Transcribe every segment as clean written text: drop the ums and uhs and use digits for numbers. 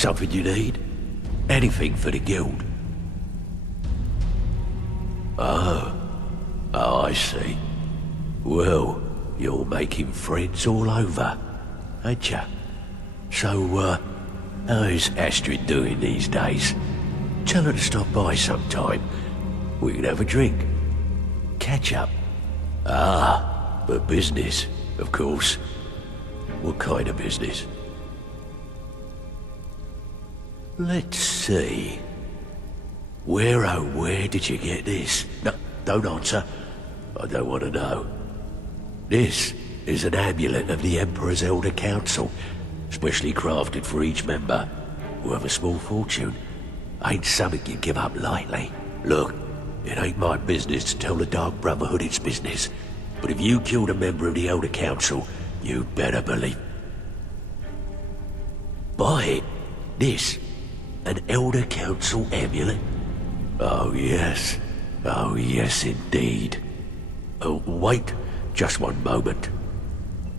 Something you need? Anything for the guild? Oh, I see. Well, you're making friends all over, ain't ya? So, how's Astrid doing these days? Tell her to stop by sometime. We can have a drink. Catch up. Ah, but business, of course. What kind of business? Let's see. Where did you get this? No, don't answer. I don't want to know. This is an amulet of the Emperor's Elder Council, specially crafted for each member, who have a small fortune. Ain't something you give up lightly. Look, it ain't my business to tell the Dark Brotherhood its business, but if you killed a member of the Elder Council, you'd better believe. Buy it. This, an Elder Council amulet? Oh yes indeed. Oh, wait, just one moment.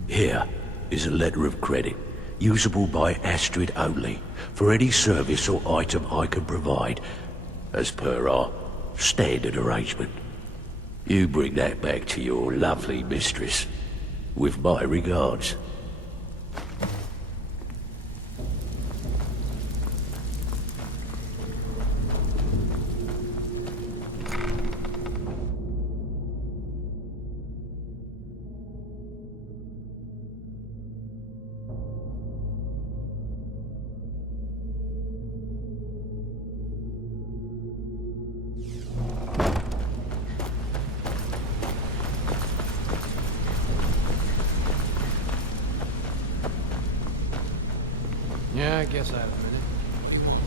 Here is a letter of credit, usable by Astrid only, for any service or item I can provide, as per our standard arrangement. You bring that back to your lovely mistress, with my regards. Yeah, I guess I have a minute. What do you want?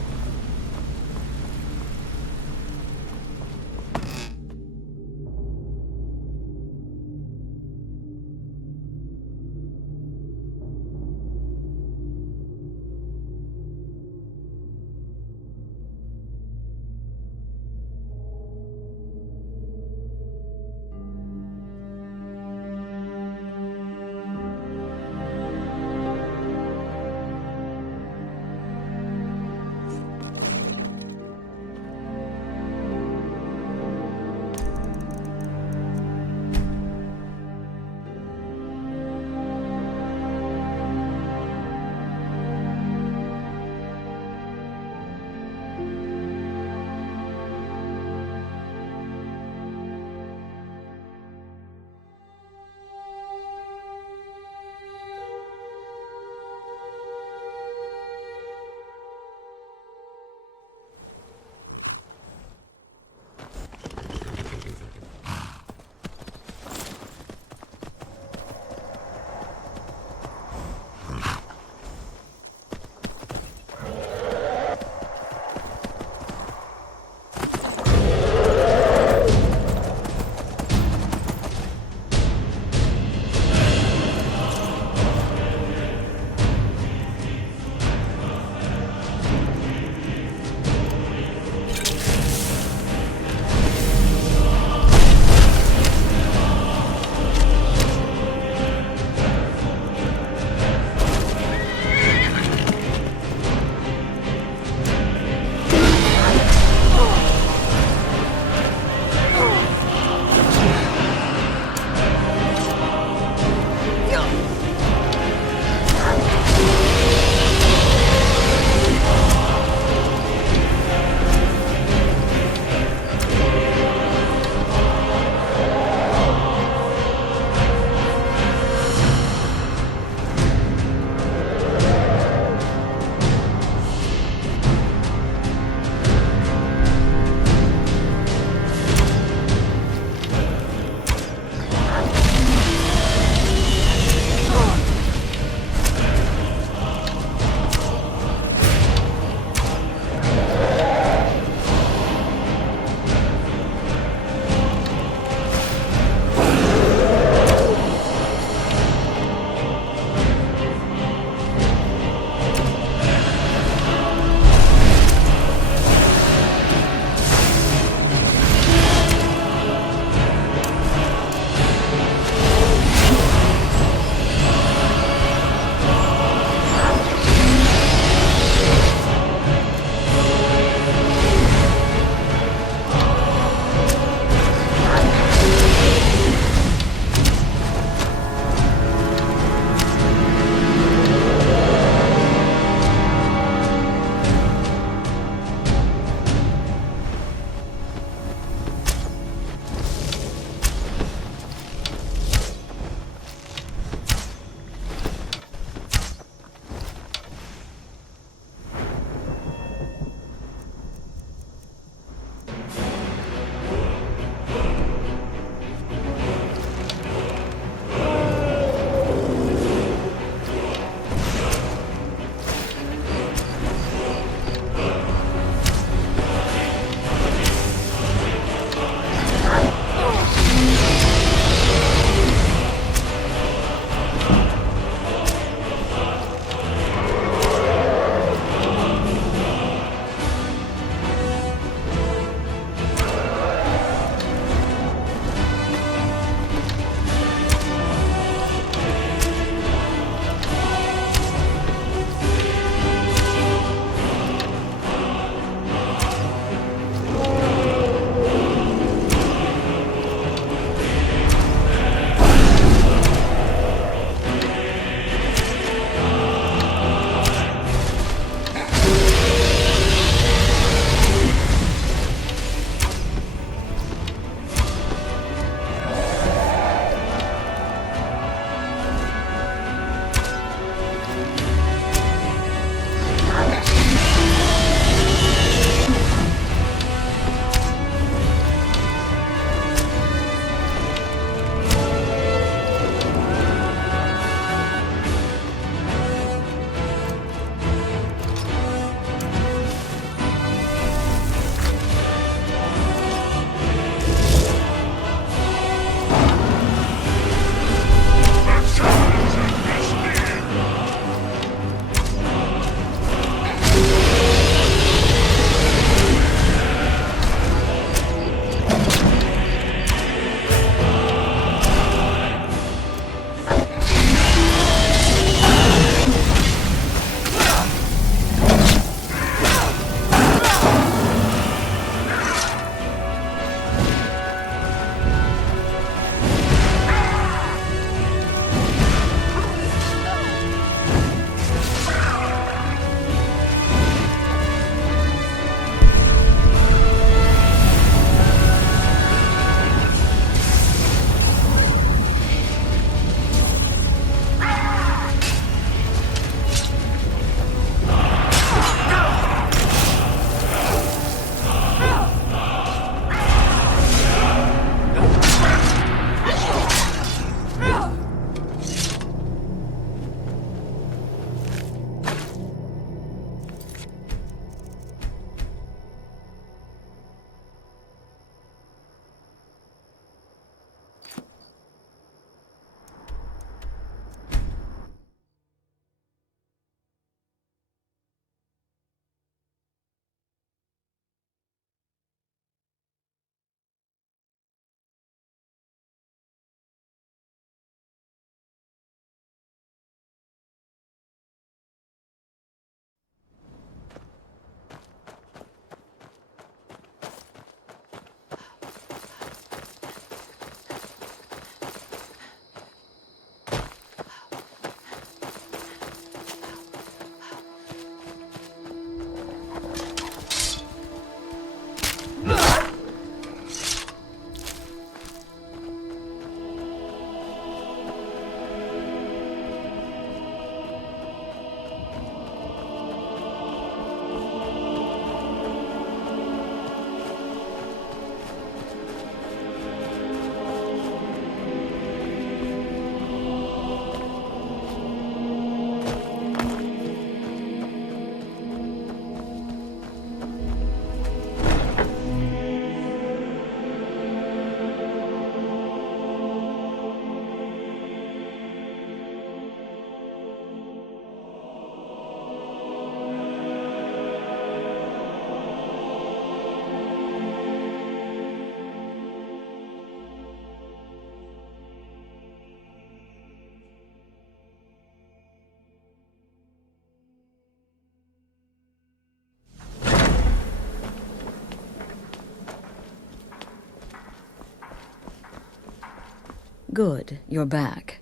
Good, you're back.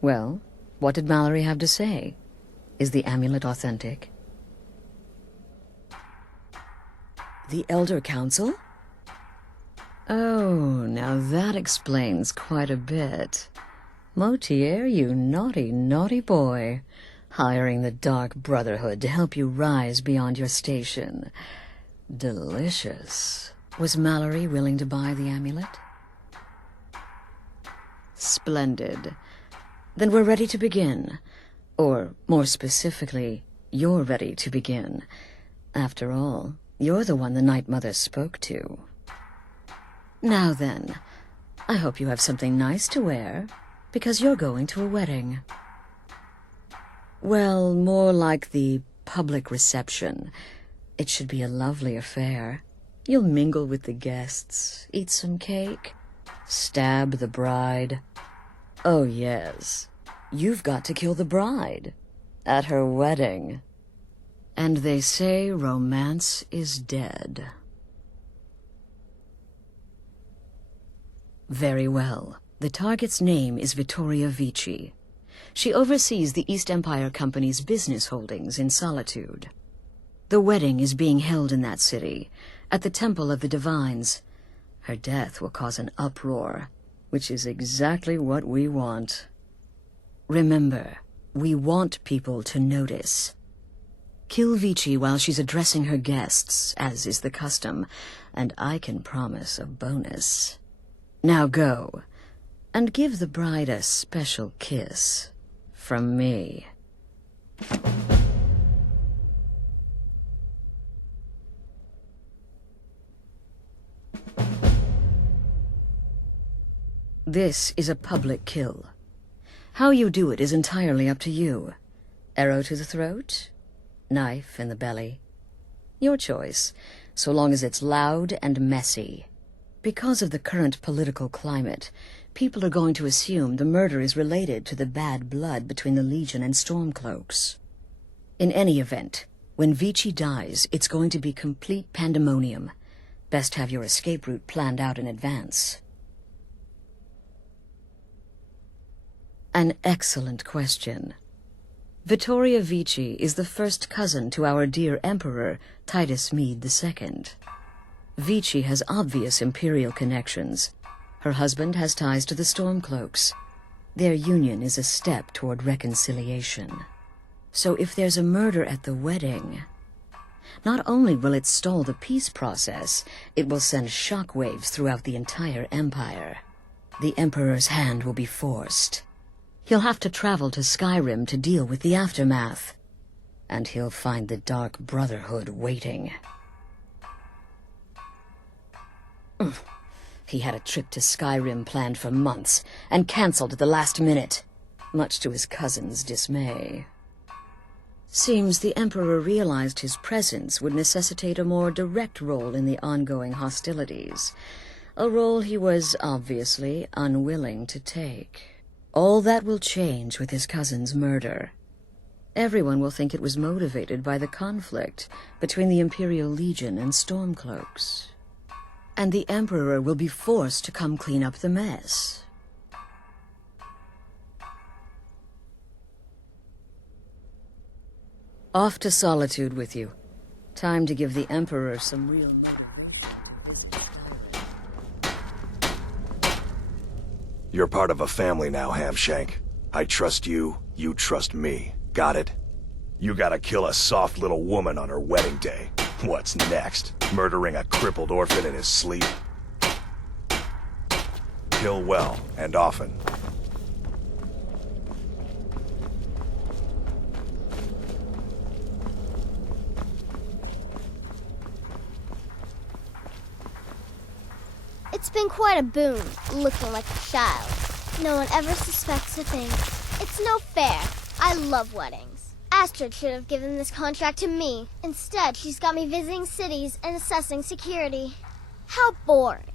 Well, what did Mallory have to say? Is the amulet authentic? The Elder Council? Oh, now that explains quite a bit. Motier, you naughty, naughty boy. Hiring the Dark Brotherhood to help you rise beyond your station. Delicious. Was Mallory willing to buy the amulet? Splendid. Then we're ready to begin. Or, more specifically, you're ready to begin. After all, you're the one the Night Mother spoke to. Now then, I hope you have something nice to wear, because you're going to a wedding. Well, more like the public reception. It should be a lovely affair. You'll mingle with the guests, eat some cake, stab the bride. Oh, yes. You've got to kill the bride. At her wedding. And they say romance is dead. Very well. The target's name is Vittoria Vici. She oversees the East Empire Company's business holdings in Solitude. The wedding is being held in that city, at the Temple of the Divines. Her death will cause an uproar, which is exactly what we want. Remember, we want people to notice. Kill Vici while she's addressing her guests, as is the custom, and I can promise a bonus. Now go, and give the bride a special kiss from me. This is a public kill. How you do it is entirely up to you. Arrow to the throat? Knife in the belly? Your choice, so long as it's loud and messy. Because of the current political climate, people are going to assume the murder is related to the bad blood between the Legion and Stormcloaks. In any event, when Vici dies, it's going to be complete pandemonium. Best have your escape route planned out in advance. An excellent question. Vittoria Vici is the first cousin to our dear Emperor, Titus Mede II. Vici has obvious imperial connections. Her husband has ties to the Stormcloaks. Their union is a step toward reconciliation. So if there's a murder at the wedding, not only will it stall the peace process, it will send shockwaves throughout the entire empire. The Emperor's hand will be forced. He'll have to travel to Skyrim to deal with the aftermath. And he'll find the Dark Brotherhood waiting. He had a trip to Skyrim planned for months, and cancelled at the last minute, much to his cousin's dismay. Seems the Emperor realized his presence would necessitate a more direct role in the ongoing hostilities, a role he was obviously unwilling to take. All that will change with his cousin's murder. Everyone will think it was motivated by the conflict between the Imperial Legion and Stormcloaks. And the Emperor will be forced to come clean up the mess. Off to Solitude with you. Time to give the Emperor some real motivation. You're part of a family now, Hamshank. I trust you, you trust me. Got it? You gotta kill a soft little woman on her wedding day. What's next? Murdering a crippled orphan in his sleep? Kill well, and often. It's been quite a boon, looking like a child. No one ever suspects a thing. It's no fair. I love weddings. Astrid should have given this contract to me. Instead, she's got me visiting cities and assessing security. How boring.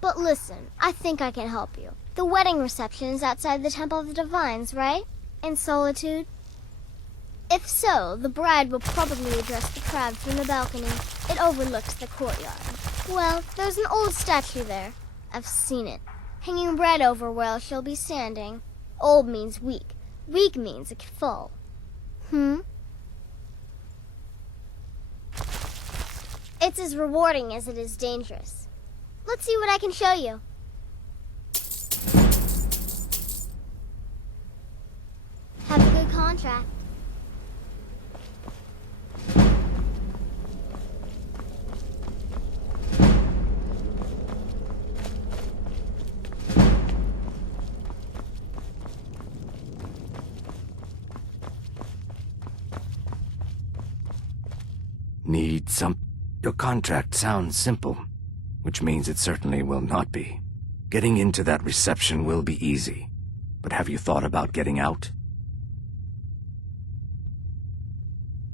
But listen, I think I can help you. The wedding reception is outside the Temple of the Divines, right? In Solitude? If so, the bride will probably address the crowd from the balcony. It overlooks the courtyard. Well, there's an old statue there. I've seen it. hanging bread over where she'll be standing. Old means weak. Weak means full. It's as rewarding as it is dangerous. Let's see what I can show you. Have a good contract. Need some... Your contract sounds simple, which means it certainly will not be. Getting into that reception will be easy, but have you thought about getting out?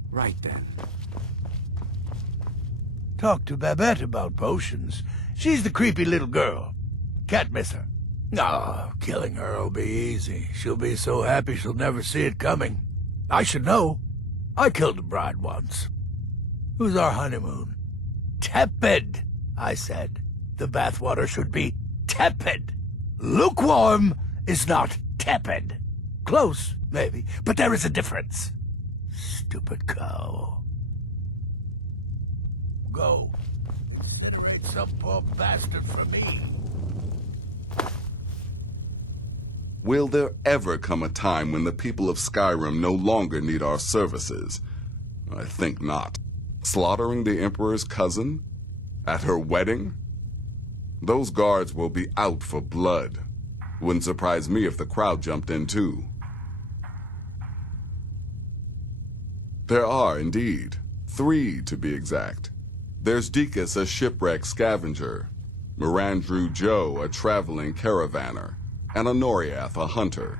Right then. Talk to Babette about potions. She's the creepy little girl. Can't miss her. No, killing her'll be easy. She'll be so happy she'll never see it coming. I should know. I killed a bride once. It was our honeymoon. Tepid, I said. The bathwater should be tepid. Lukewarm is not tepid. Close, maybe, but there is a difference. Stupid cow. Go. Incinerate some poor bastard for me. Will there ever come a time when the people of Skyrim no longer need our services? I think not. Slaughtering the Emperor's cousin? At her wedding? Those guards will be out for blood. Wouldn't surprise me if the crowd jumped in too. There are, indeed. 3, to be exact. There's Deacus, a shipwreck scavenger, Mirandru Joe, a traveling caravaner, and Honoriath, a hunter.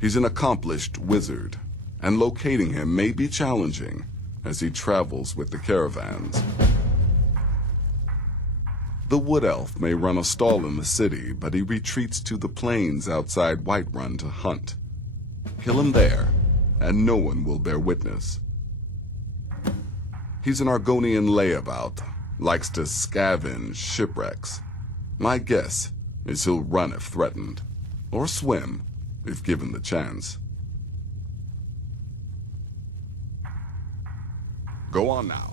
He's an accomplished wizard, and locating him may be challenging as he travels with the caravans. The Wood Elf may run a stall in the city, but he retreats to the plains outside Whiterun to hunt. Kill him there, and no one will bear witness. He's an Argonian layabout, likes to scavenge shipwrecks. My guess is he'll run if threatened, or swim if given the chance. Go on now.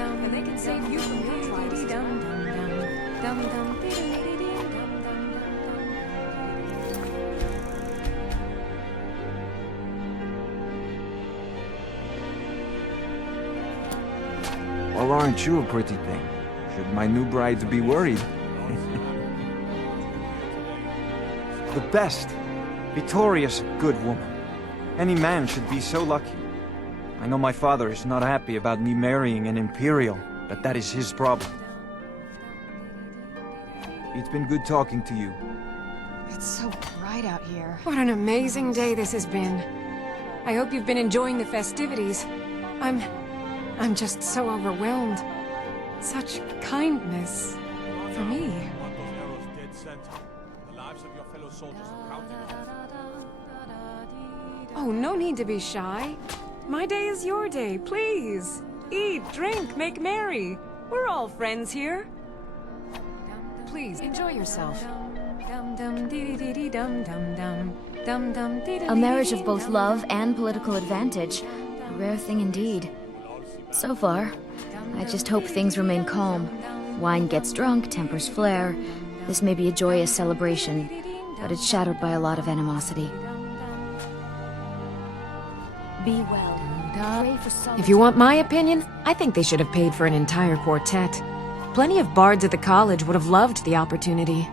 And they can save you from your trials. Well, aren't you a pretty thing? Should my new bride be worried? The best. Victoria's a good woman. Any man should be so lucky. I know my father is not happy about me marrying an Imperial, but that is his problem. It's been good talking to you. It's so bright out here. What an amazing day this has been. I hope you've been enjoying the festivities. I'm just so overwhelmed. Such kindness for me. Oh, no need to be shy. My day is your day, please. Eat, drink, make merry. We're all friends here. Please, enjoy yourself. A marriage of both love and political advantage. A rare thing indeed. So far, I just hope things remain calm. Wine gets drunk, tempers flare. This may be a joyous celebration, but it's shadowed by a lot of animosity. Be well. Pray for solitude. If you want my opinion, I think they should have paid for an entire quartet. Plenty of bards at the college would have loved the opportunity.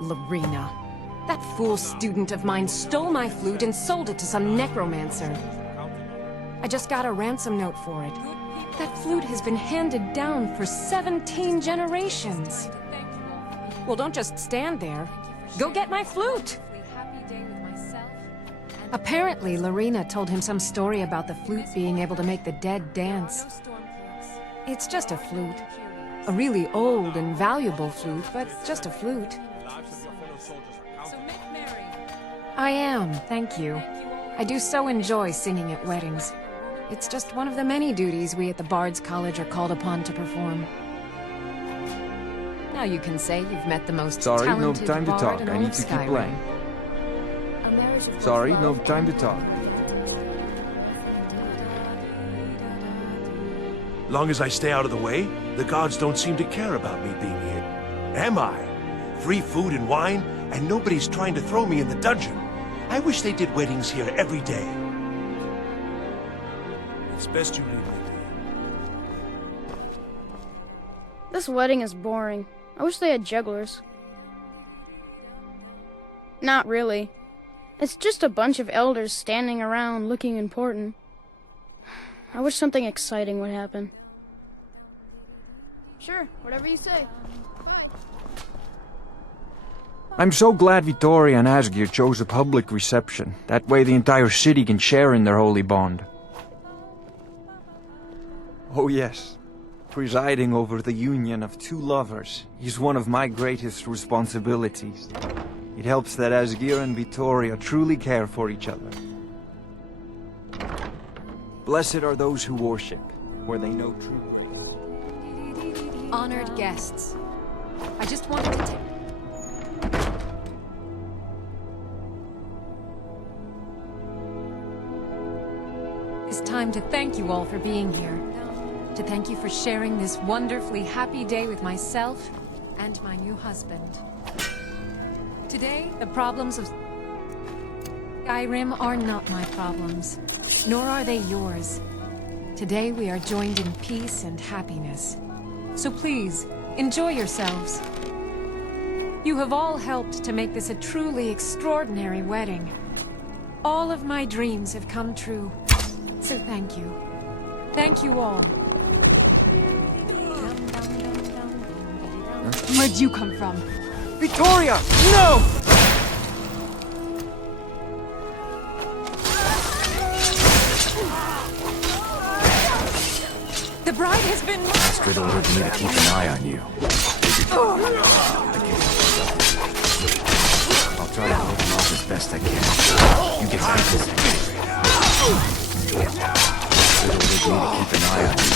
Lorena. That fool student of mine stole my flute and sold it to some necromancer. I just got a ransom note for it. That flute has been handed down for 17 generations. Well, don't just stand there. Go get my flute! Apparently, Lorena told him some story about the flute being able to make the dead dance. It's just a flute. A really old and valuable flute, but just a flute. I am, thank you. I do so enjoy singing at weddings. It's just one of the many duties we at the Bard's College are called upon to perform. Now you can say you've met the most talented no time to bard talk. in I all need of to keep Skyrim. playing. A marriage of both Sorry, love no and time to talk. Long as I stay out of the way, the gods don't seem to care about me being here. Am I? Free food and wine, and nobody's trying to throw me in the dungeon. I wish they did weddings here every day. It's best you leave me. This wedding is boring. I wish they had jugglers. Not really. It's just a bunch of elders standing around looking important. I wish something exciting would happen. Sure, whatever you say. I'm so glad Vittoria and Asgir chose a public reception. That way the entire city can share in their holy bond. Oh yes, presiding over the union of two lovers is one of my greatest responsibilities. It helps that Asgir and Vittoria truly care for each other. Blessed are those who worship, where they know true grace. Honored guests, I just wanted to take... It's time to thank you all for being here. To thank you for sharing this wonderfully happy day with myself and my new husband. Today, the problems of Skyrim are not my problems, nor are they yours. Today we are joined in peace and happiness. So please, enjoy yourselves. You have all helped to make this a truly extraordinary wedding. All of my dreams have come true. So thank you. Thank you all. Where'd you come from? Vittoria! No! The bride has been... Astrid ordered me to keep an eye on you. I'll try to hold him off as best I can. You get focused. Astrid ordered me to keep an eye on you.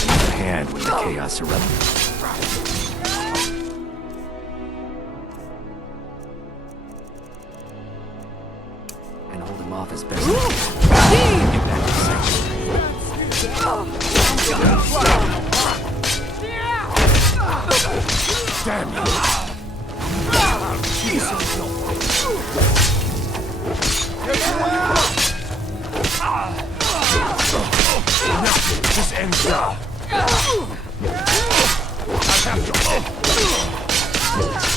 Keep a hand when the chaos erupts. And hold him off as best I can. Damn you! This ends now.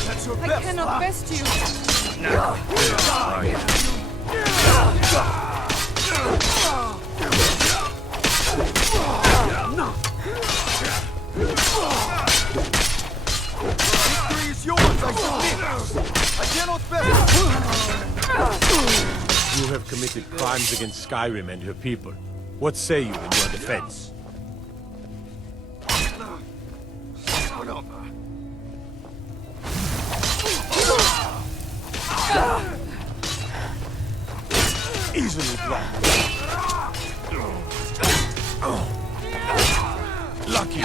That's your I cannot best you. Victory is yours, I submit! I cannot best! You have committed crimes against Skyrim and her people. What say you in your defense? Son of a... Easily blocked. Lucky.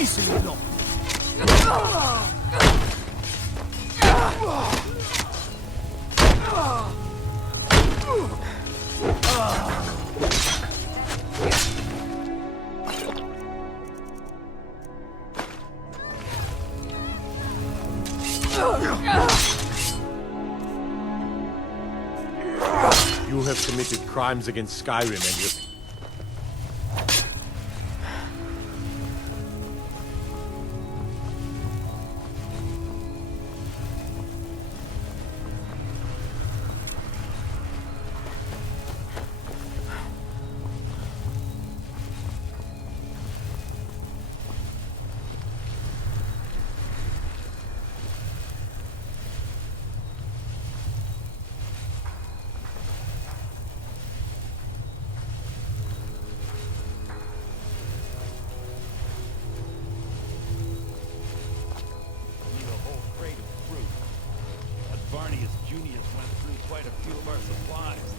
Easily blocked. You have committed crimes against Skyrim and your... Varnius Junius went through quite a few of our supplies.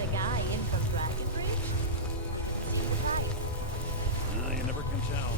The guy in from Dragonbridge? You never can tell.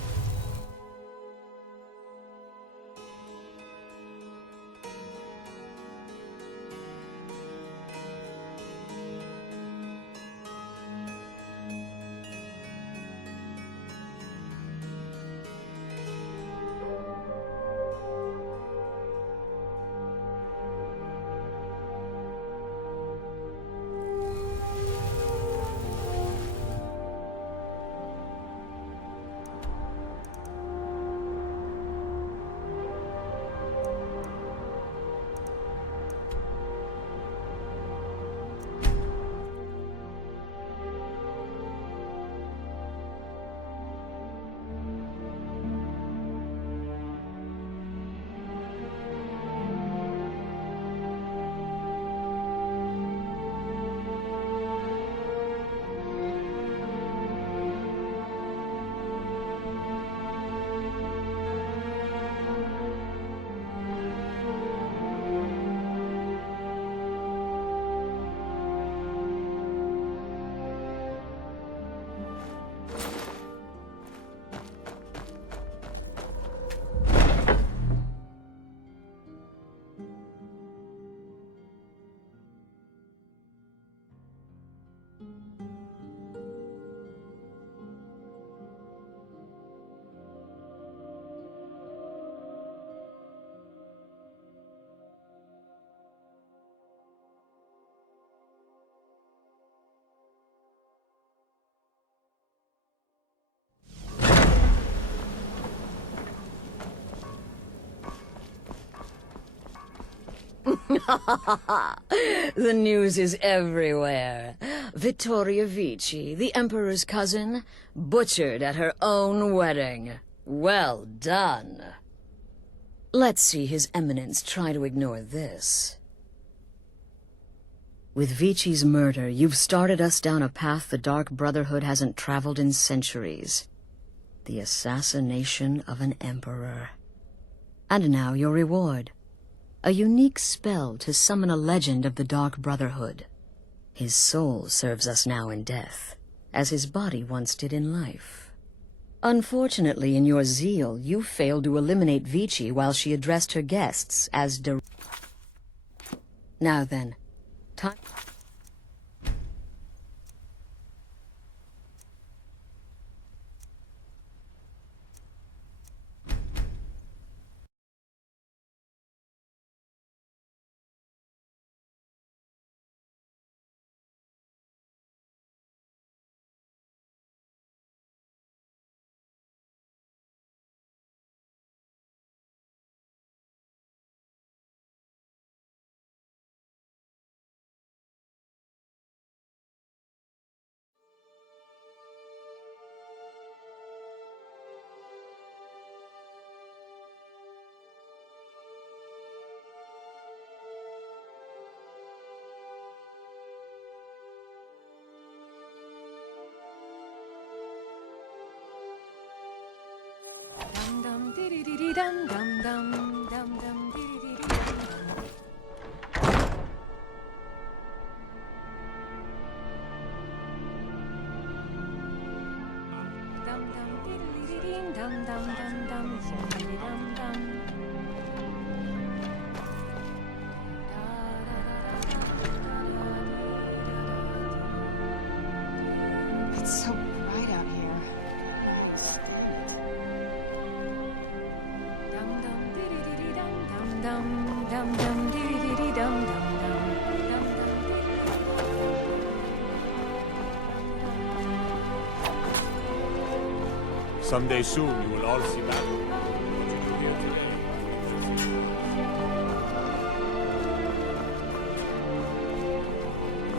The news is everywhere. Vittoria Vici, the Emperor's cousin, butchered at her own wedding. Well done. Let's see His Eminence try to ignore this. With Vici's murder, you've started us down a path the Dark Brotherhood hasn't traveled in centuries. The assassination of an emperor. And now your reward. A unique spell to summon a legend of the Dark Brotherhood. His soul serves us now in death, as his body once did in life. Unfortunately, in your zeal, you failed to eliminate Vici while she addressed her guests as Now then, time... It's so bright out here. Someday soon you will all see battle. What you do here today.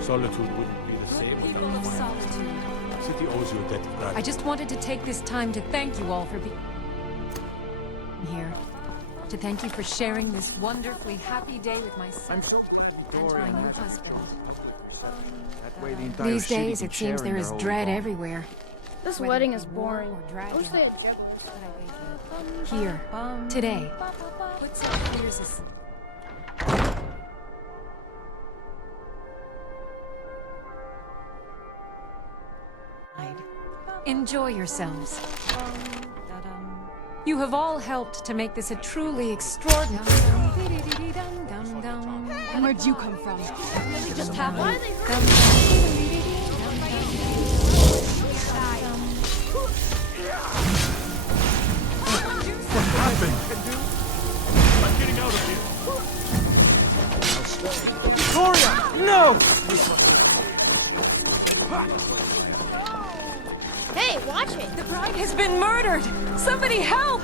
Solitude wouldn't be the same People without of fire. Solitude. The city owes you a debt of gratitude. I just wanted to take this time to thank you all for being here. To thank you for sharing this wonderfully happy day with myself and my new husband. That way the entire These city days, can it seems share in there their is holy dread bond. everywhere. This Whether wedding it is be war boring. or I dragon. wish they had jugglers. Here, today, put some fears aside. Enjoy yourselves. You have all helped to make this a truly extraordinary... Where'd you come from? That really just happened? What happened? I'm getting out of here. Victoria! No! Hey, watch it! The bride has been murdered! Somebody help!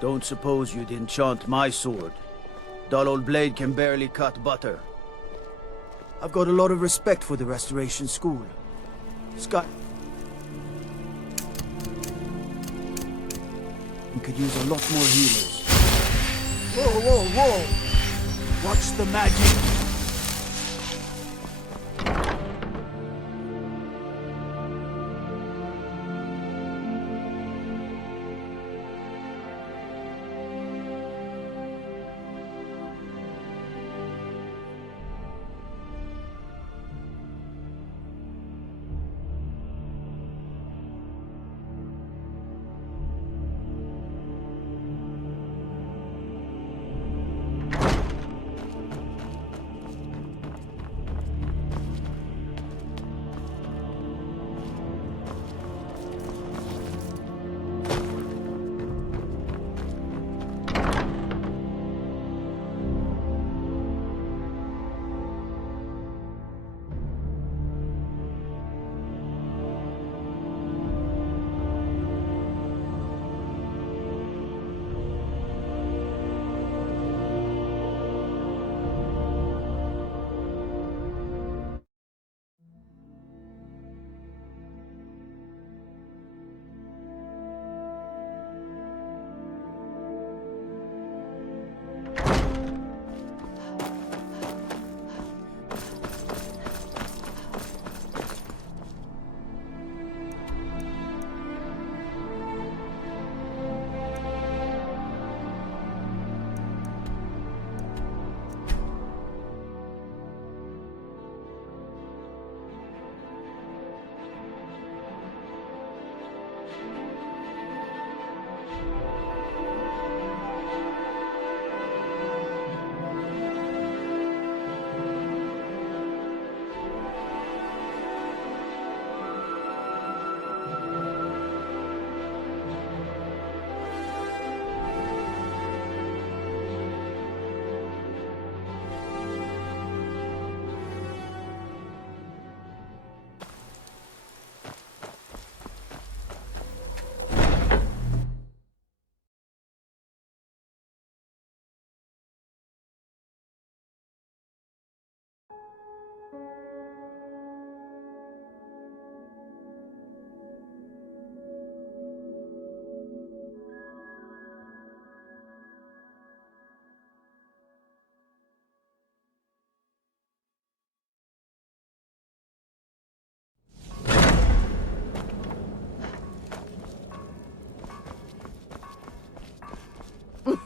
Don't suppose you'd enchant my sword. Dull old blade can barely cut butter. I've got a lot of respect for the Restoration School. Sky... We could use a lot more healers. Whoa, whoa, whoa! Watch the magic!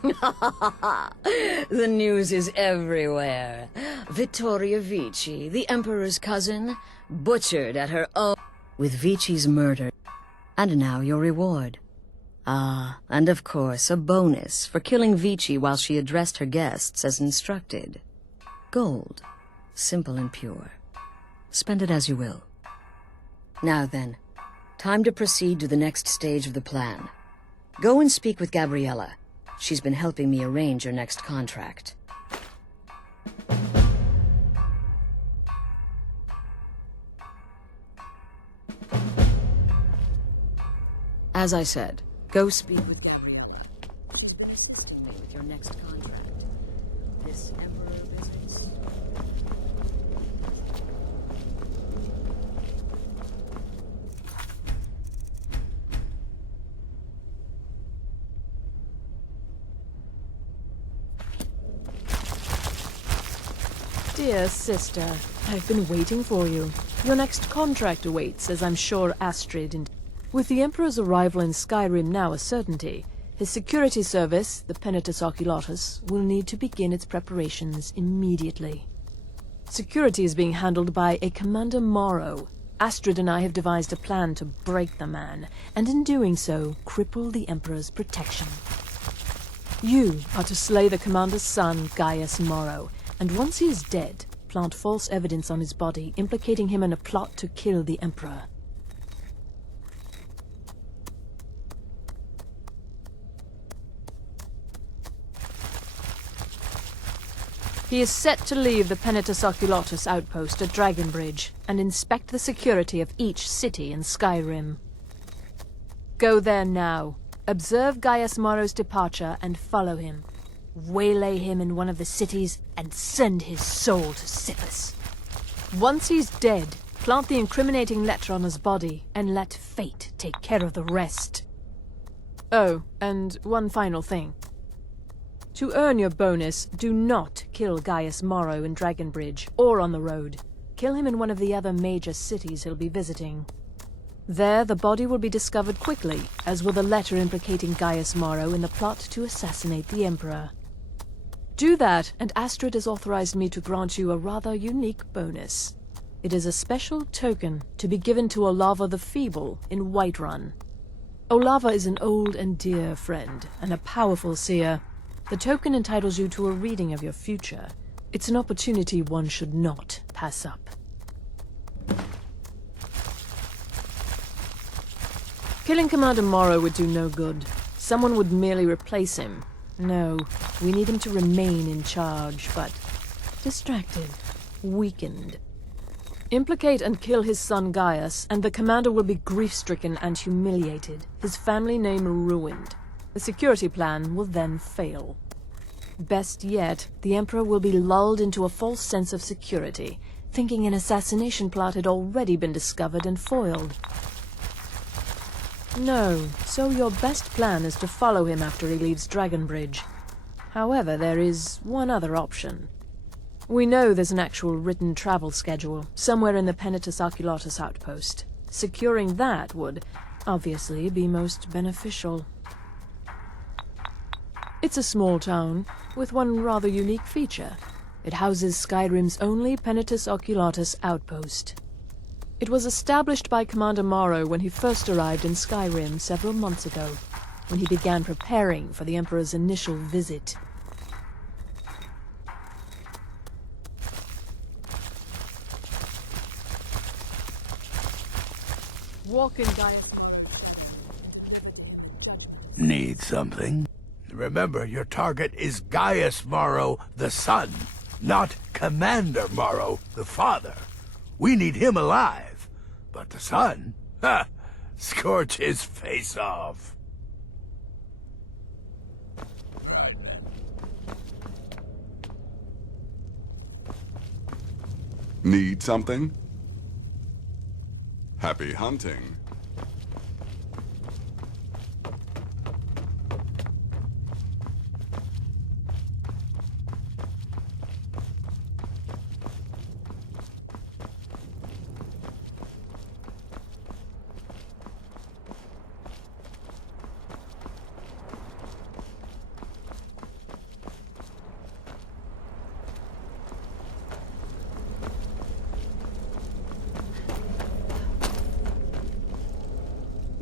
The news is everywhere. Vittoria Vici, the Emperor's cousin, butchered at her own... with Vici's murder. And now your reward. Ah, and of course a bonus for killing Vici while she addressed her guests as instructed. Gold. Simple and pure. Spend it as you will. Now then, time to proceed to the next stage of the plan. Go and speak with Gabriella. She's been helping me arrange your next contract. As I said, go speak with Gabriella. Assisting me with your next contract. This Emperor business. Dear sister, I've been waiting for you. Your next contract awaits, as I'm sure Astrid and... With the Emperor's arrival in Skyrim now a certainty, his security service, the Penitus Oculatus, will need to begin its preparations immediately. Security is being handled by a Commander Morrow. Astrid and I have devised a plan to break the man, and in doing so, cripple the Emperor's protection. You are to slay the Commander's son, Gaius Morrow, and once he is dead, plant false evidence on his body, implicating him in a plot to kill the Emperor. He is set to leave the Penitus Oculatus outpost at Dragonbridge and inspect the security of each city in Skyrim. Go there now, observe Gaius Morrow's departure and follow him. Waylay him in one of the cities and send his soul to Sippus. Once he's dead, plant the incriminating letter on his body and let fate take care of the rest. Oh, and one final thing. To earn your bonus, do not kill Gaius Morrow in Dragonbridge or on the road. Kill him in one of the other major cities he'll be visiting. There, the body will be discovered quickly, as will the letter implicating Gaius Morrow in the plot to assassinate the Emperor. Do that, and Astrid has authorized me to grant you a rather unique bonus. It is a special token to be given to Olava the Feeble in Whiterun. Olava is an old and dear friend, and a powerful seer. The token entitles you to a reading of your future. It's an opportunity one should not pass up. Killing Commander Morrow would do no good. Someone would merely replace him. No, we need him to remain in charge, but distracted, weakened. Implicate and kill his son Gaius, and the commander will be grief-stricken and humiliated, his family name ruined. The security plan will then fail. Best yet, the Emperor will be lulled into a false sense of security, thinking an assassination plot had already been discovered and foiled. No, so your best plan is to follow him after he leaves Dragonbridge. However, there is one other option. We know there's an actual written travel schedule, somewhere in the Penitus Oculatus outpost. Securing that would, obviously, be most beneficial. It's a small town, with one rather unique feature. It houses Skyrim's only Penitus Oculatus outpost. It was established by Commander Morrow when he first arrived in Skyrim several months ago, when he began preparing for the Emperor's initial visit. Walk in, Gaius. Need something? Remember, your target is Gaius Morrow, the son, not Commander Morrow, the father. We need him alive. But the son? Ha! Scorch his face off. Need something? Happy hunting.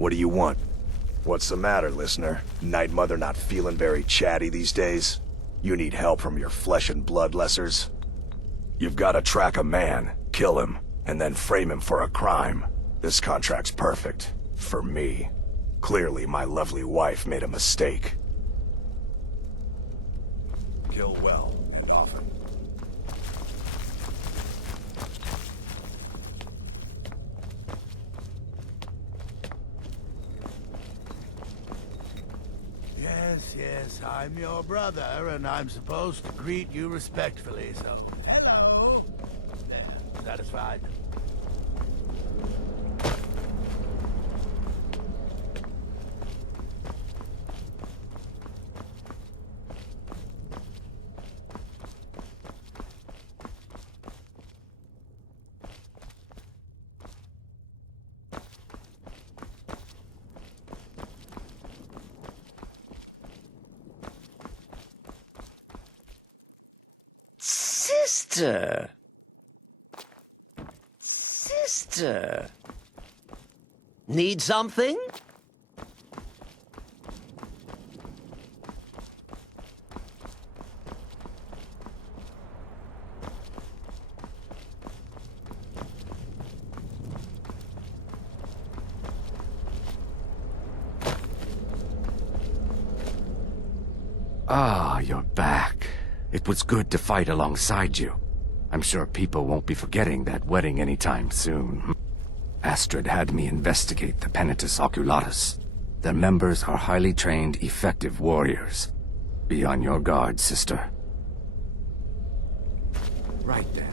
What do you want? What's the matter, listener? Night Mother not feeling very chatty these days? You need help from your flesh and blood lessers? You've got to track a man, kill him, and then frame him for a crime. This contract's perfect. For me. Clearly, my lovely wife made a mistake. Kill well, and often. Yes, I'm your brother, and I'm supposed to greet you respectfully, so... Hello! There, satisfied? Sister! Sister! Need something? Ah, you're back. It was good to fight alongside you. I'm sure people won't be forgetting that wedding anytime soon. Astrid had me investigate the Penitus Oculatus. Their members are highly trained, effective warriors. Be on your guard, sister. Right then.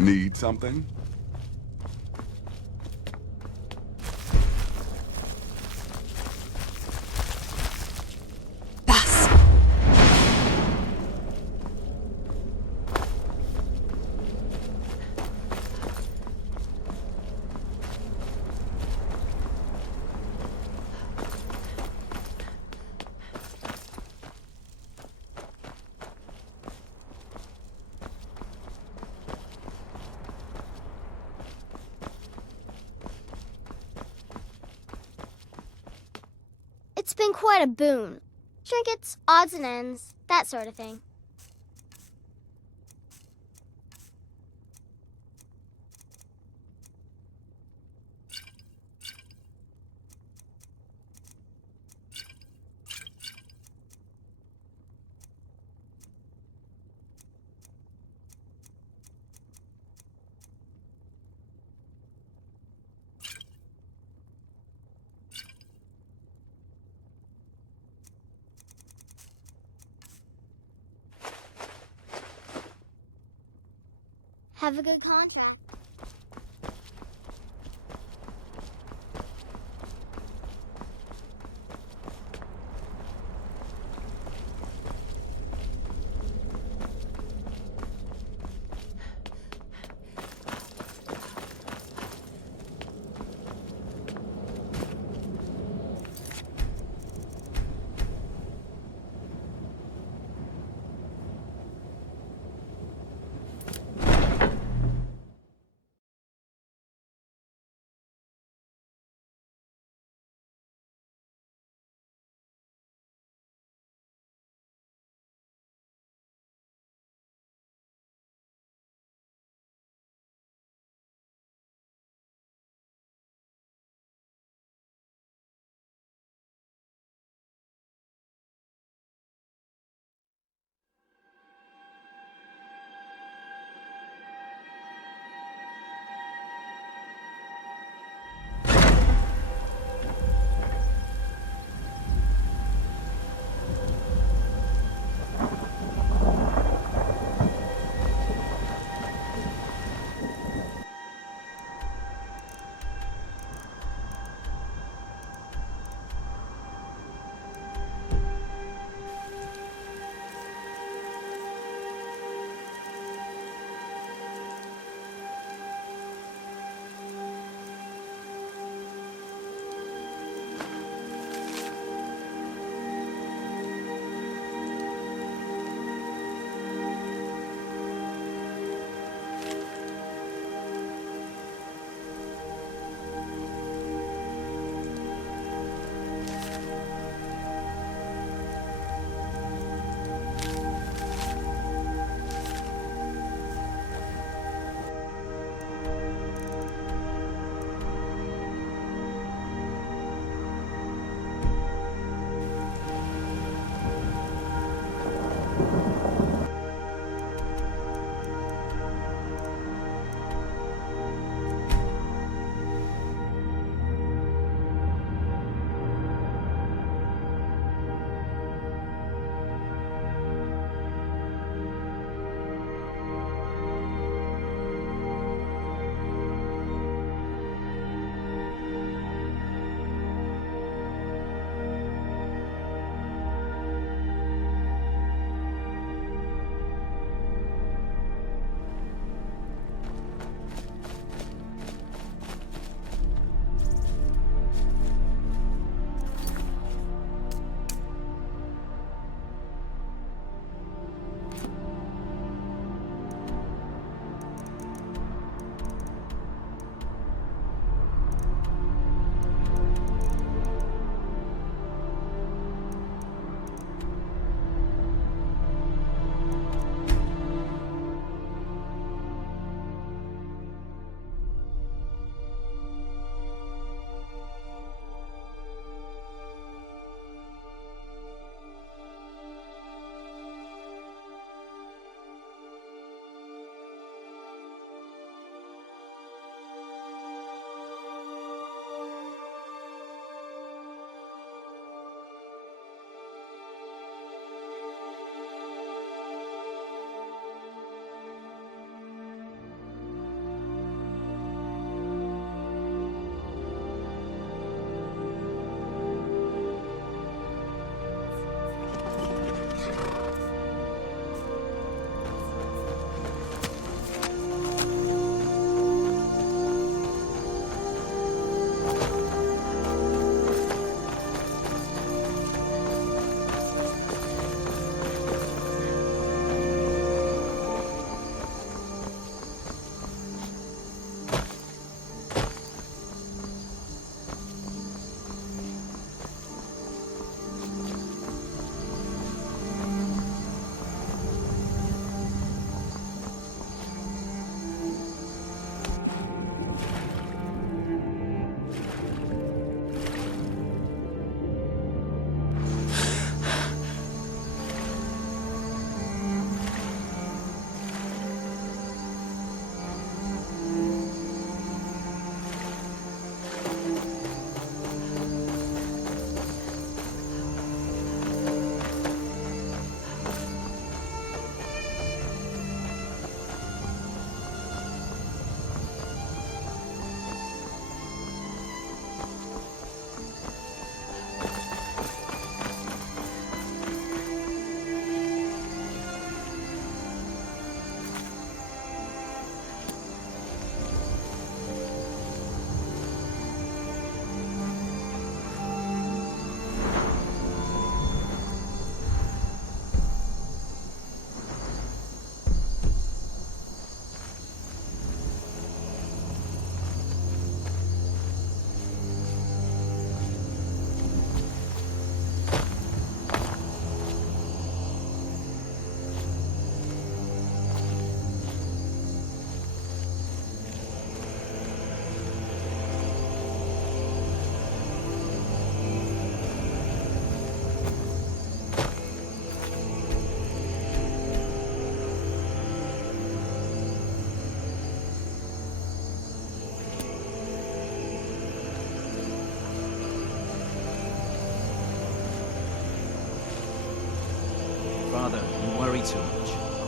Need something? It's been quite a boon. Trinkets, odds and ends, that sort of thing. Have a good contract.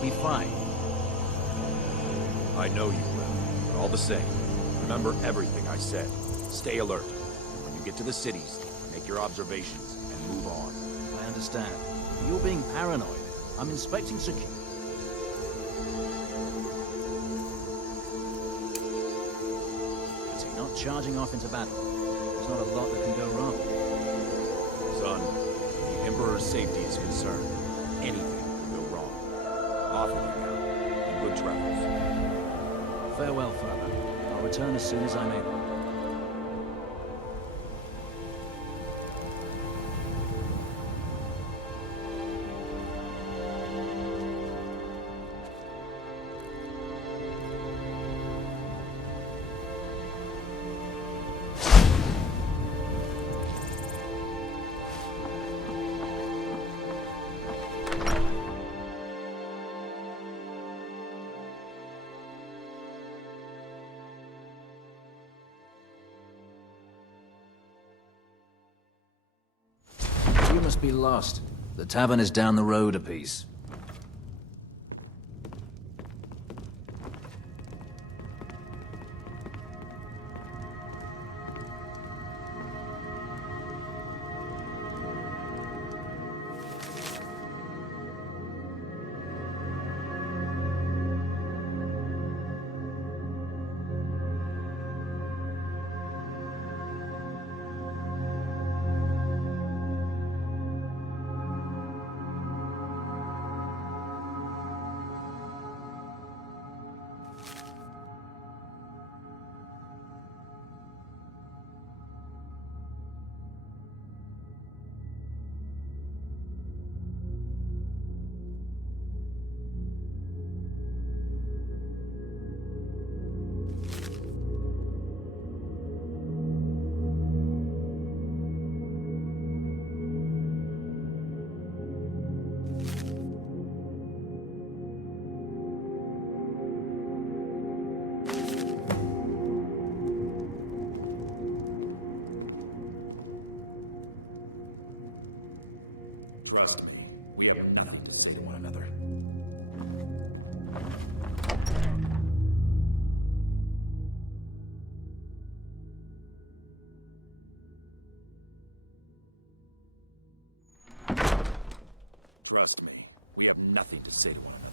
We'll be fine. I know you will, but all the same, remember everything I said. Stay alert. When you get to the cities, make your observations and move on. I understand. You're being paranoid. I'm inspecting security. Not charging off into battle. There's not a lot that can go wrong. Son, where the Emperor's safety is concerned, anything can go wrong. Off with you now, and good travels. Farewell, Father. I'll return as soon as I'm able. You must be lost. The tavern is down the road a piece. Trust me, we have nothing to say to one another. Trust me, we have nothing to say to one another.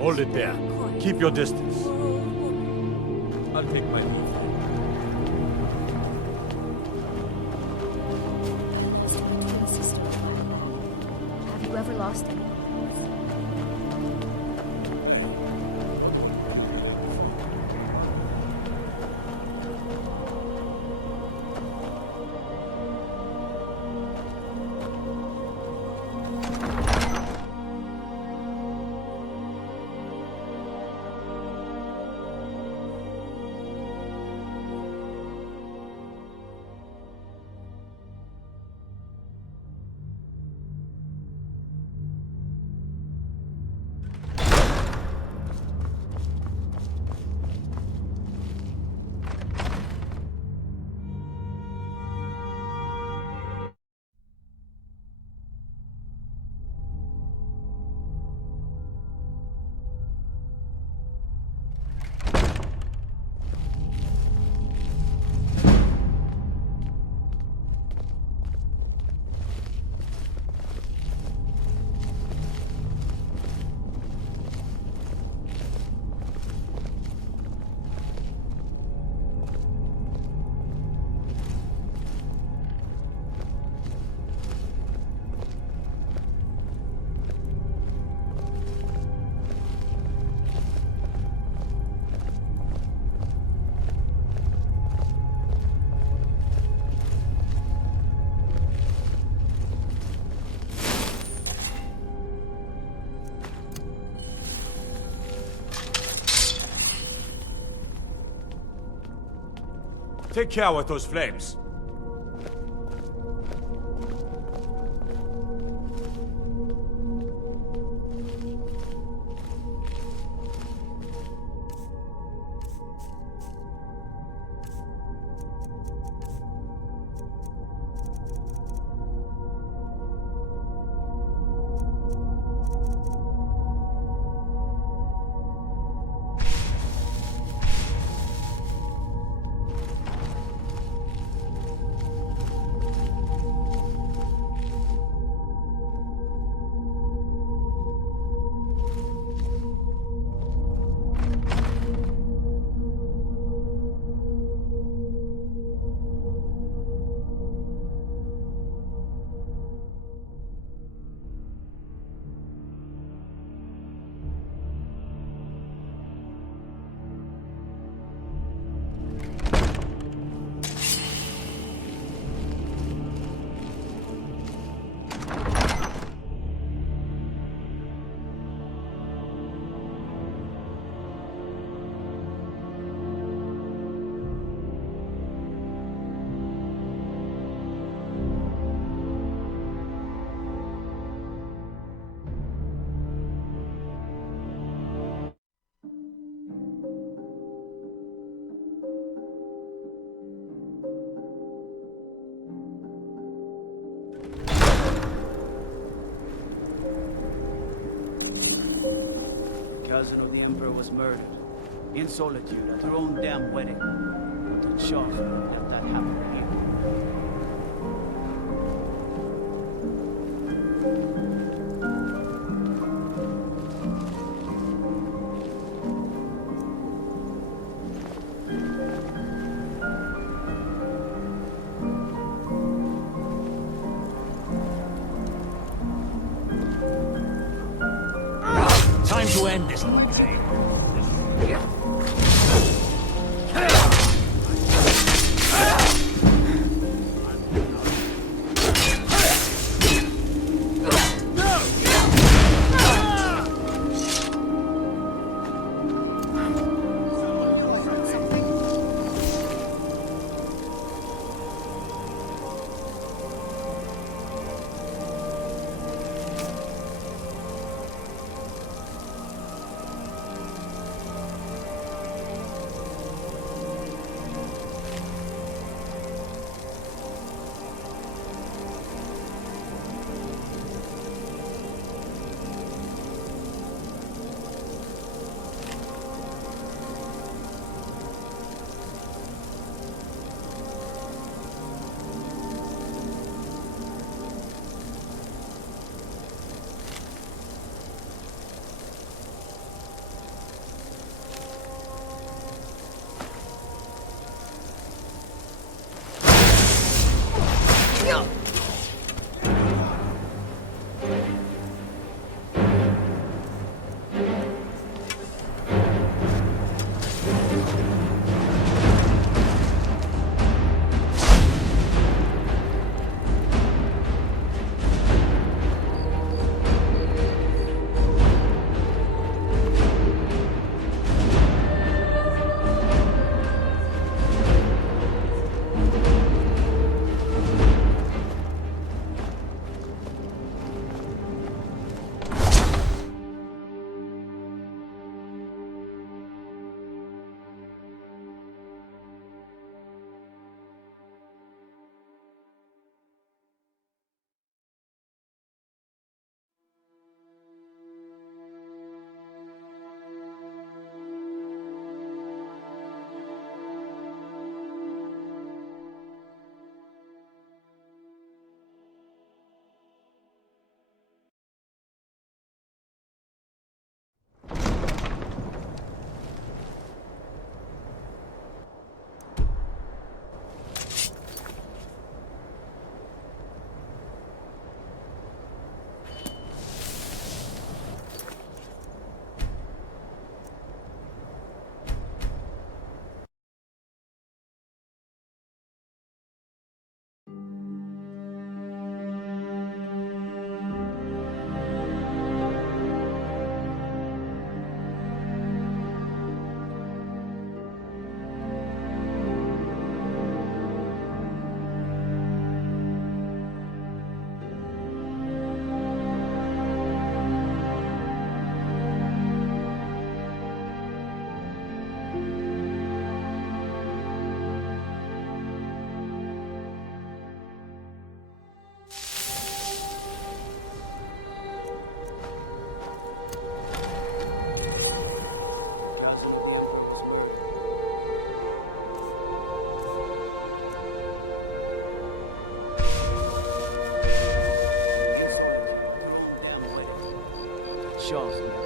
Hold it there. Keep your distance. I'll take my leave. Sister, have you ever lost any? Take care with those flames. Cousin of the Emperor was murdered. In solitude at her own damn wedding. But the Charles wouldn't let that happen to you. Time to end this game. chance now.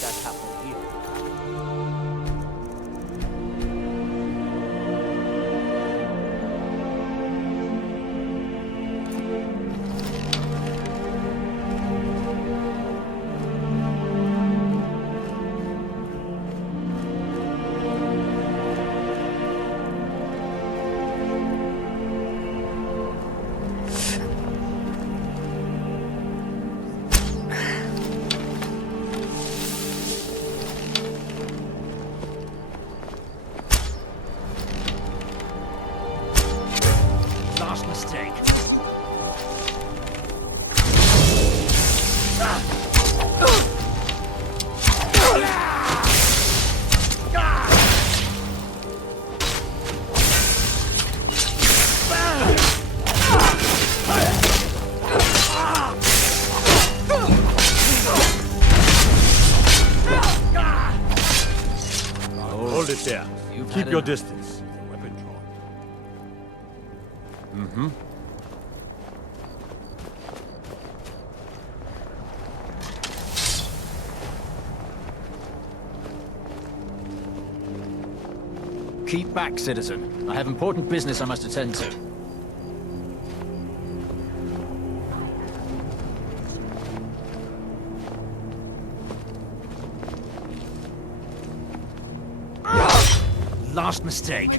That happened here. Last mistake. Hold it there. You've Keep had your enough. distance. Weapon drawn. Mm-hmm. Keep back, citizen. I have important business I must attend to. Last mistake.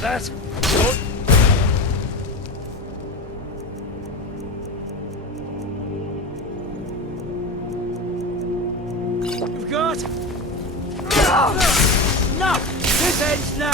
That's good. You've got... No! This ends now!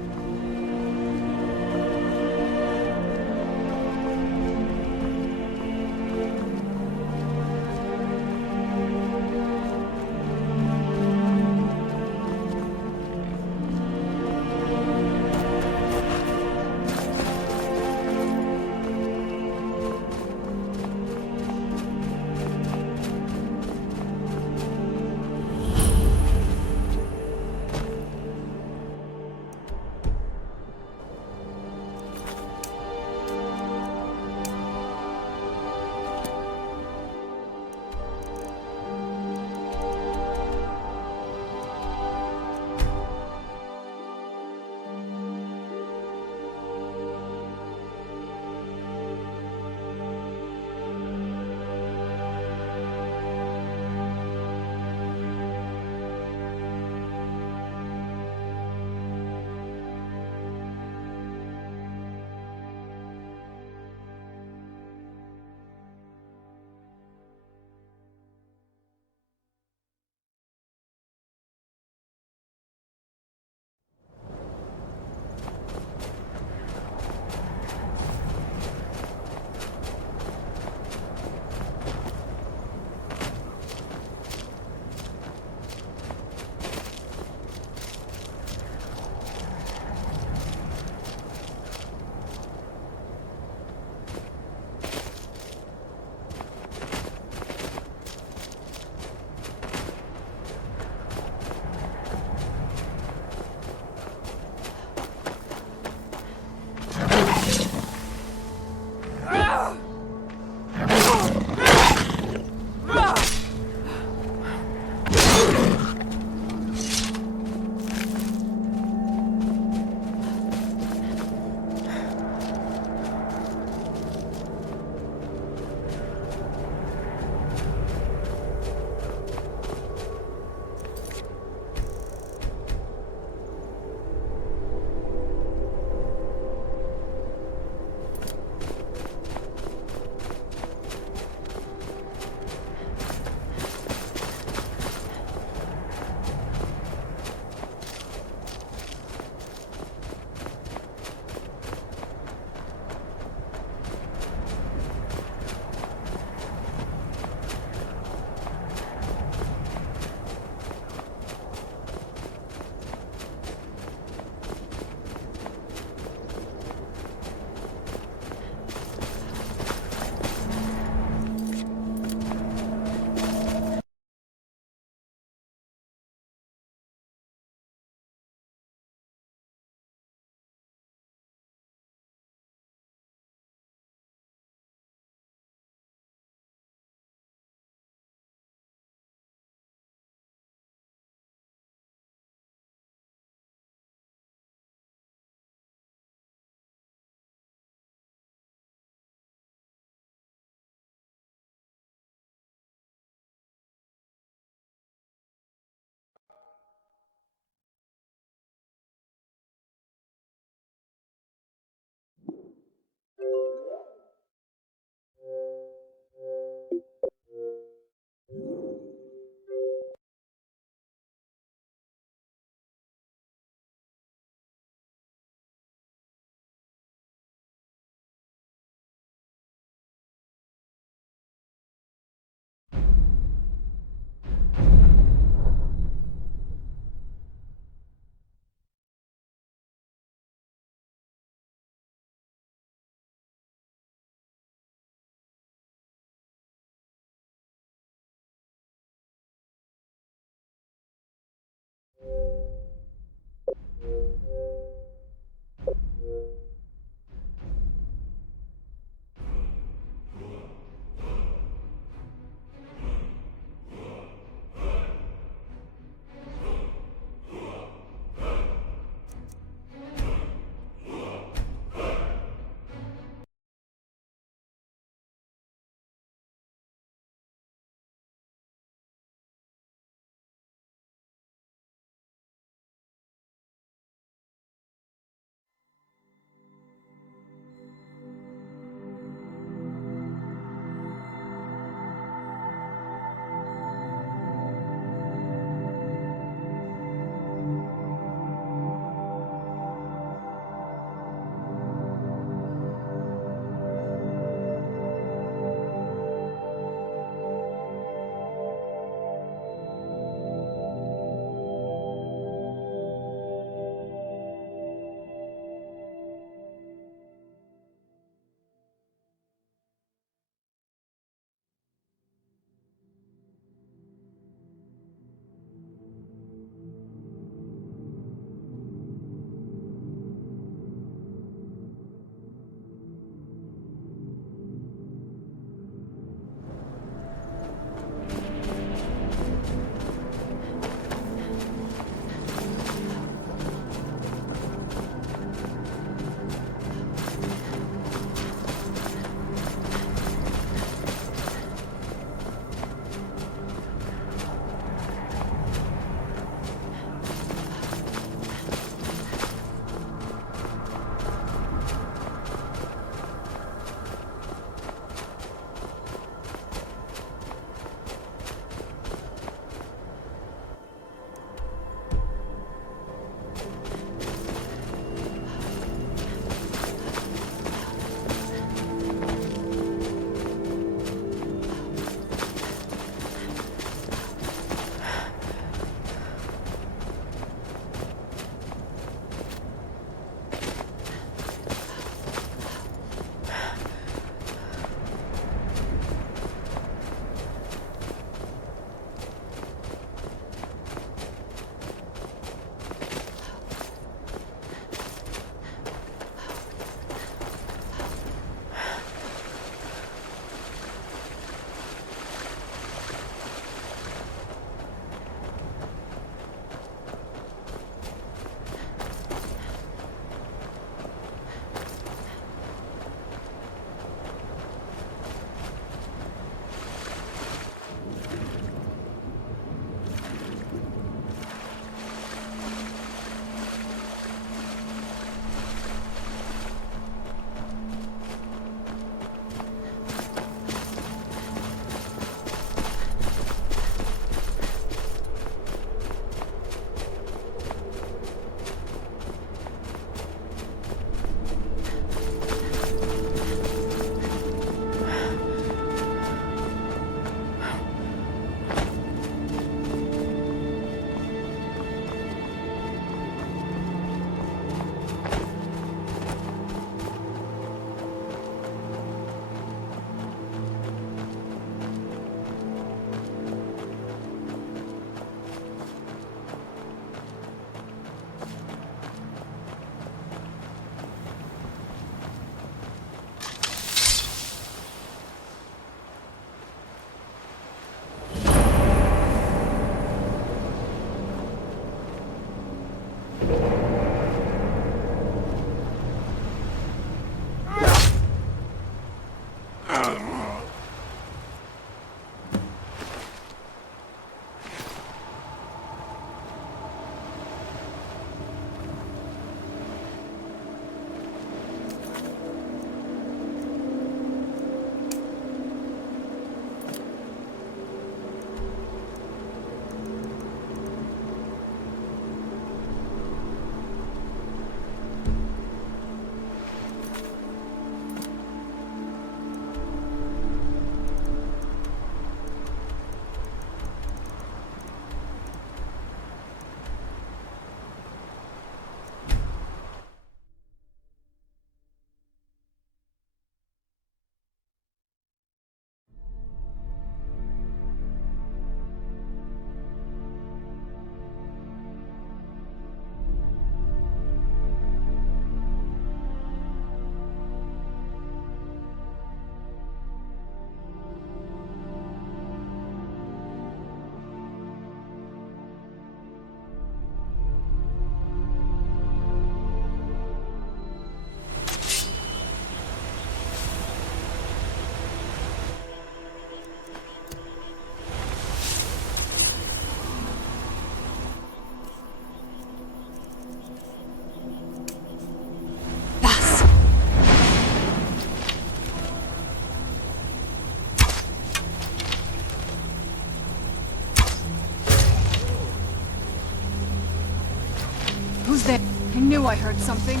I knew I heard something.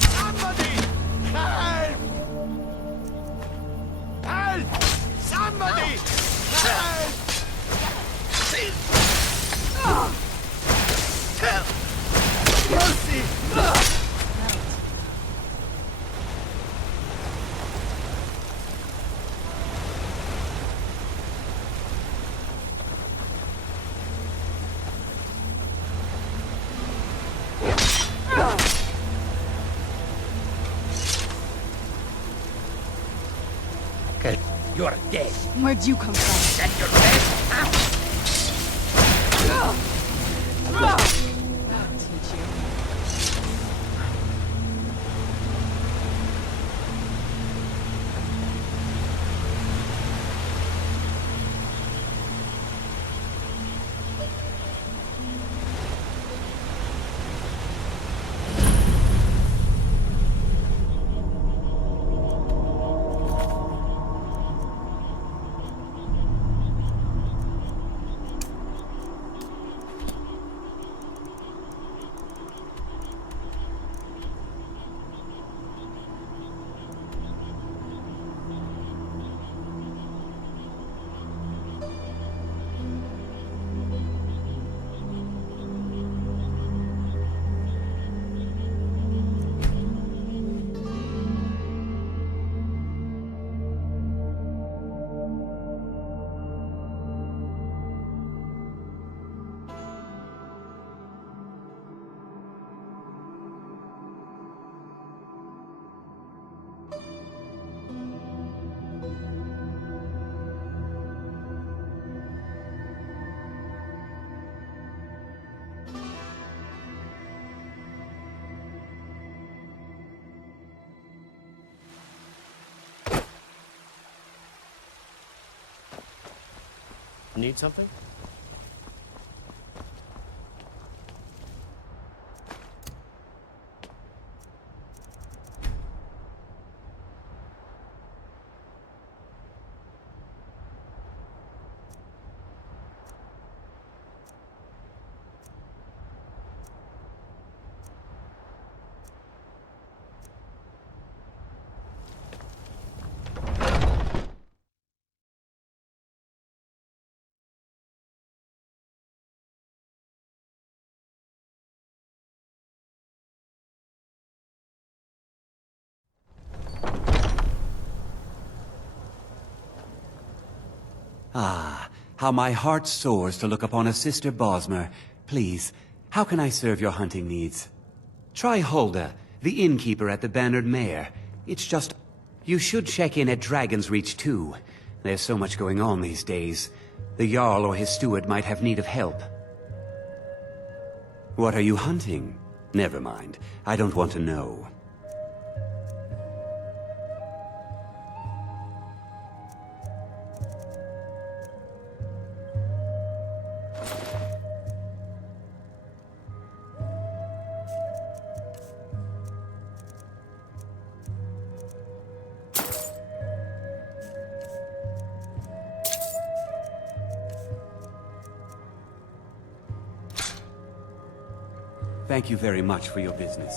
Somebody! Help! Help! Somebody! Help! Help! Mercy! You're dead. Where'd you come from? That your dead? I'll teach you. Need something? Ah, how my heart soars to look upon a Sister Bosmer. Please, how can I serve your hunting needs? Try Hulda, the innkeeper at the Bannered Mare. It's just... You should check in at Dragon's Reach too. There's so much going on these days. The Jarl or his steward might have need of help. What are you hunting? Never mind. I don't want to know. Thank you very much for your business.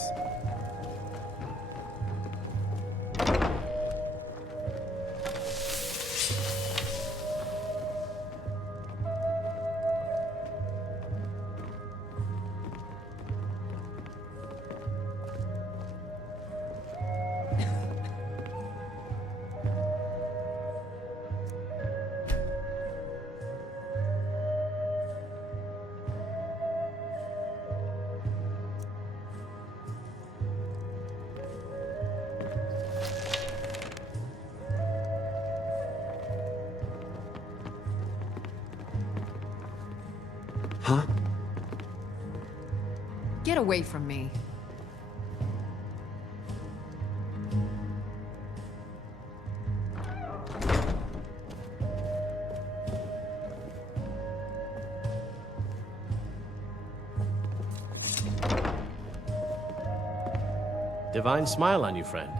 Huh? Get away from me. Divine smile on you, friend.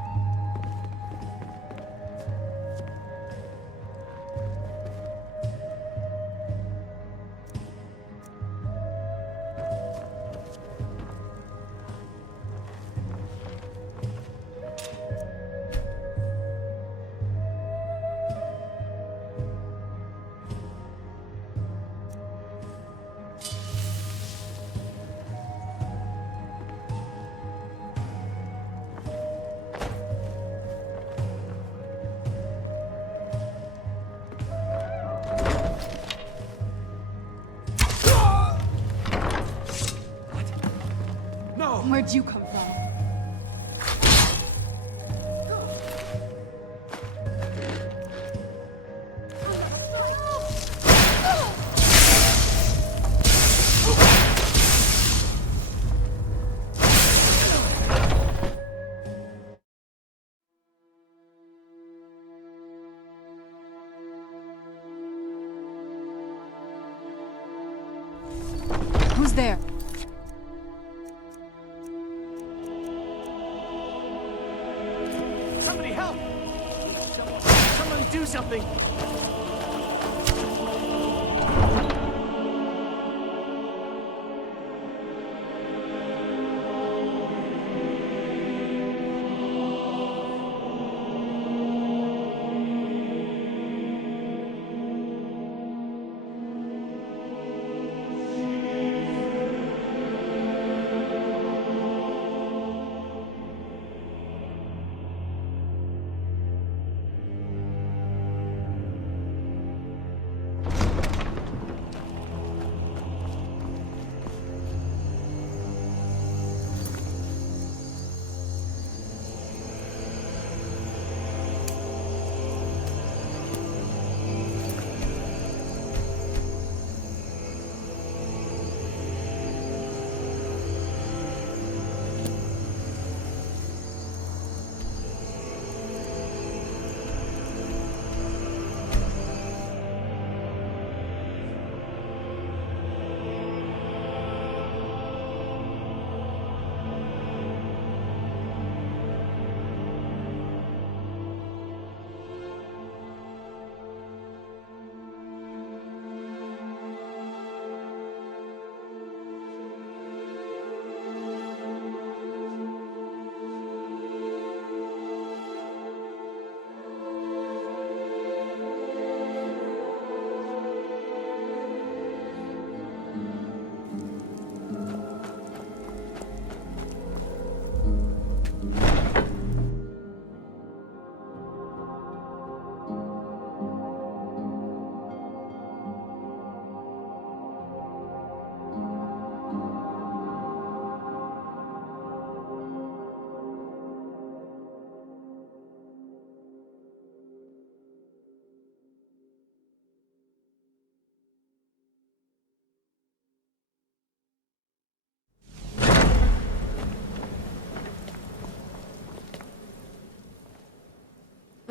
Where'd you come from? Who's there? Somebody help! Someone do something!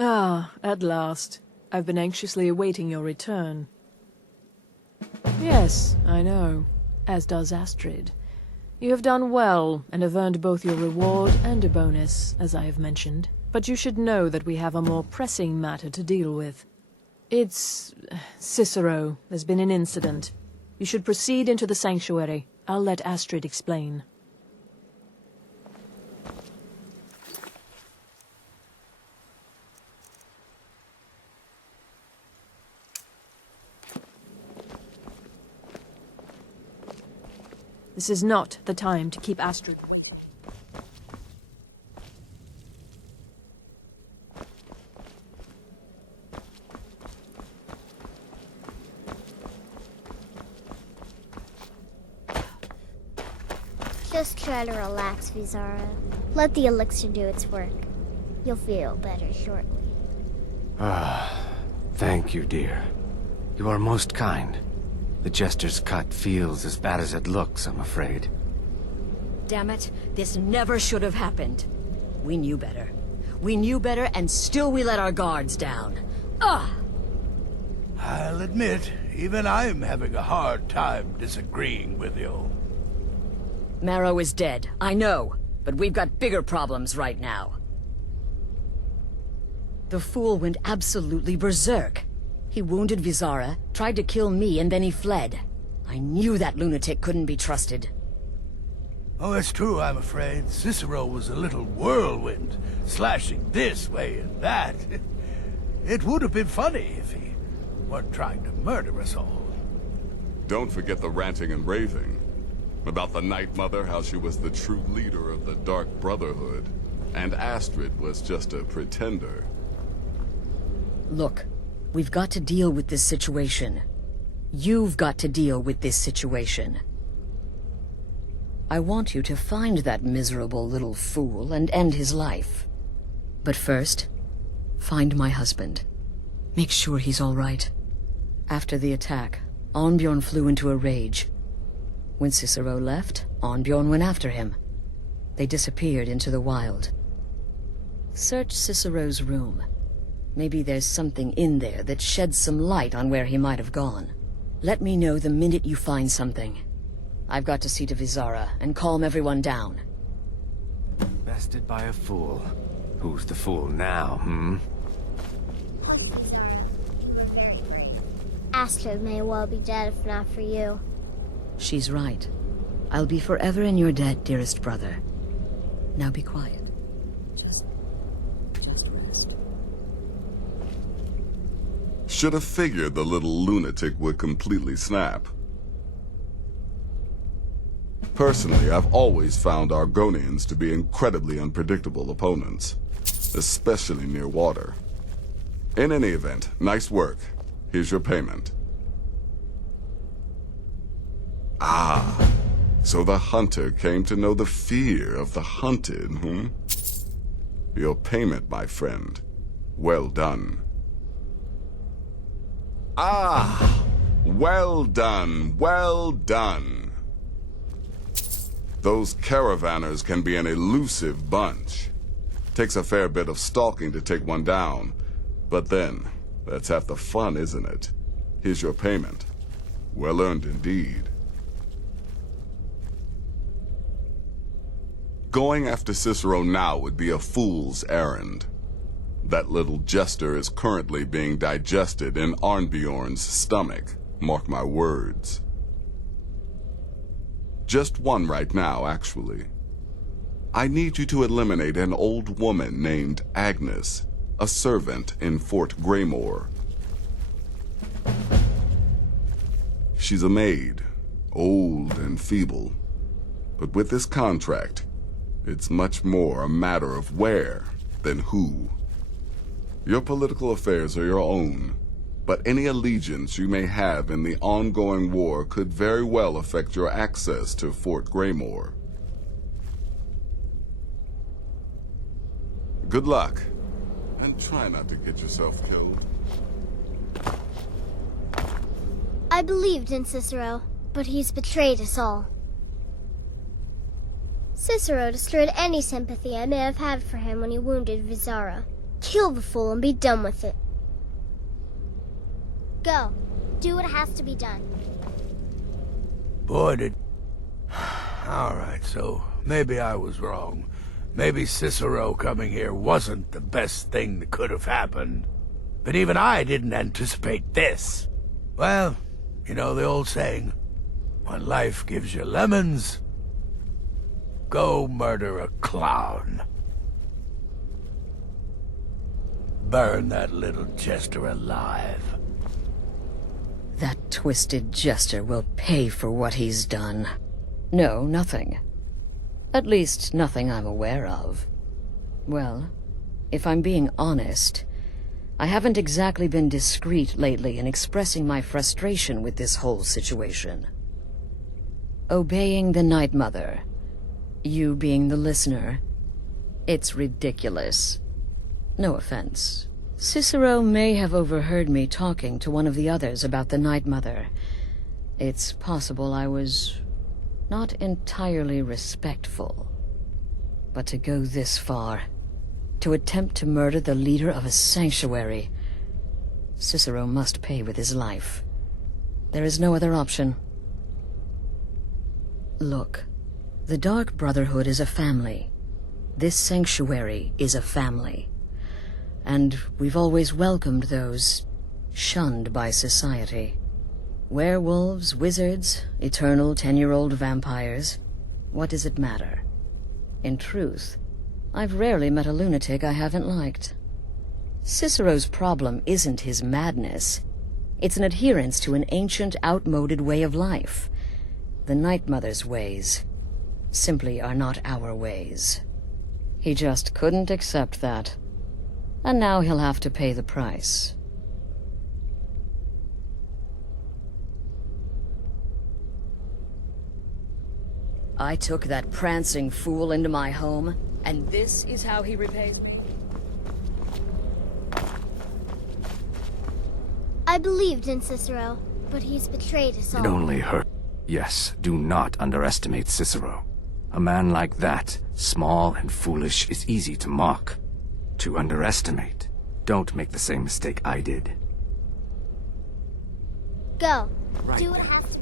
Ah, at last. I've been anxiously awaiting your return. Yes, I know. As does Astrid. You have done well, and have earned both your reward and a bonus, as I have mentioned. But you should know that we have a more pressing matter to deal with. It's... Cicero. There's been an incident. You should proceed into the sanctuary. I'll let Astrid explain. This is not the time to keep Astrid waiting. Just try to relax, Vizara. Let the elixir do its work. You'll feel better shortly. Ah, thank you, dear. You are most kind. The Jester's cut feels as bad as it looks, I'm afraid. Damn it, this never should have happened. We knew better. We knew better, and still we let our guards down. Ugh! I'll admit, even I'm having a hard time disagreeing with you. Marrow is dead, I know, but we've got bigger problems right now. The fool went absolutely berserk. He wounded Vizara, tried to kill me, and then he fled. I knew that lunatic couldn't be trusted. Oh, it's true, I'm afraid. Cicero was a little whirlwind, slashing this way and that. It would have been funny if he weren't trying to murder us all. Don't forget the ranting and raving. About the Night Mother, how she was the true leader of the Dark Brotherhood, and Astrid was just a pretender. Look, we've got to deal with this situation. You've got to deal with this situation. I want you to find that miserable little fool and end his life. But first, find my husband. Make sure he's all right. After the attack, Arnbjorn flew into a rage. When Cicero left, Arnbjorn went after him. They disappeared into the wild. Search Cicero's room. Maybe there's something in there that sheds some light on where he might have gone. Let me know the minute you find something. I've got to see to Vizara and calm everyone down. Bested by a fool. Who's the fool now, Hunt Zara. We're very brave. Astrid may well be dead if not for you. She's right. I'll be forever in your debt, dearest brother. Now be quiet. Just rest. Should have figured the little lunatic would completely snap. Personally, I've always found Argonians to be incredibly unpredictable opponents, especially near water. In any event, nice work. Here's your payment. Ah, so the hunter came to know the fear of the hunted, Your payment, my friend. Well done. Ah, well done, well done. Those caravanners can be an elusive bunch. Takes a fair bit of stalking to take one down. But then, that's half the fun, isn't it? Here's your payment. Well earned indeed. Going after Cicero now would be a fool's errand. That little jester is currently being digested in Arnbjorn's stomach. Mark my words. Just one right now, actually. I need you to eliminate an old woman named Agnes, a servant in Fort Greymore. She's a maid, old and feeble. But with this contract, it's much more a matter of where than who. Your political affairs are your own, but any allegiance you may have in the ongoing war could very well affect your access to Fort Greymore. Good luck, and try not to get yourself killed. I believed in Cicero, but he's betrayed us all. Cicero destroyed any sympathy I may have had for him when he wounded Vizara. Kill the fool and be done with it. Go. Do what has to be done. Boy, did... Alright, so maybe I was wrong. Maybe Cicero coming here wasn't the best thing that could have happened. But even I didn't anticipate this. Well, you know the old saying, when life gives you lemons, go murder a clown. Burn that little jester alive. That twisted jester will pay for what he's done. No, nothing. At least, nothing I'm aware of. Well, if I'm being honest, I haven't exactly been discreet lately in expressing my frustration with this whole situation. Obeying the Night Mother, you being the listener, it's ridiculous. No offense. Cicero may have overheard me talking to one of the others about the Night Mother. It's possible I was not entirely respectful. But to go this far, to attempt to murder the leader of a sanctuary, Cicero must pay with his life. There is no other option. Look, the Dark Brotherhood is a family. This sanctuary is a family. And we've always welcomed those shunned by society. Werewolves, wizards, eternal 10-year-old vampires. What does it matter? In truth, I've rarely met a lunatic I haven't liked. Cicero's problem isn't his madness. It's an adherence to an ancient, outmoded way of life. The Night Mother's ways simply are not our ways. He just couldn't accept that. And now he'll have to pay the price. I took that prancing fool into my home, and this is how he repays me? I believed in Cicero, but he's betrayed us all. It only hurt. Yes, do not underestimate Cicero. A man like that, small and foolish, is easy to mock. To underestimate. Don't make the same mistake I did. Go. Right. Do what has to be.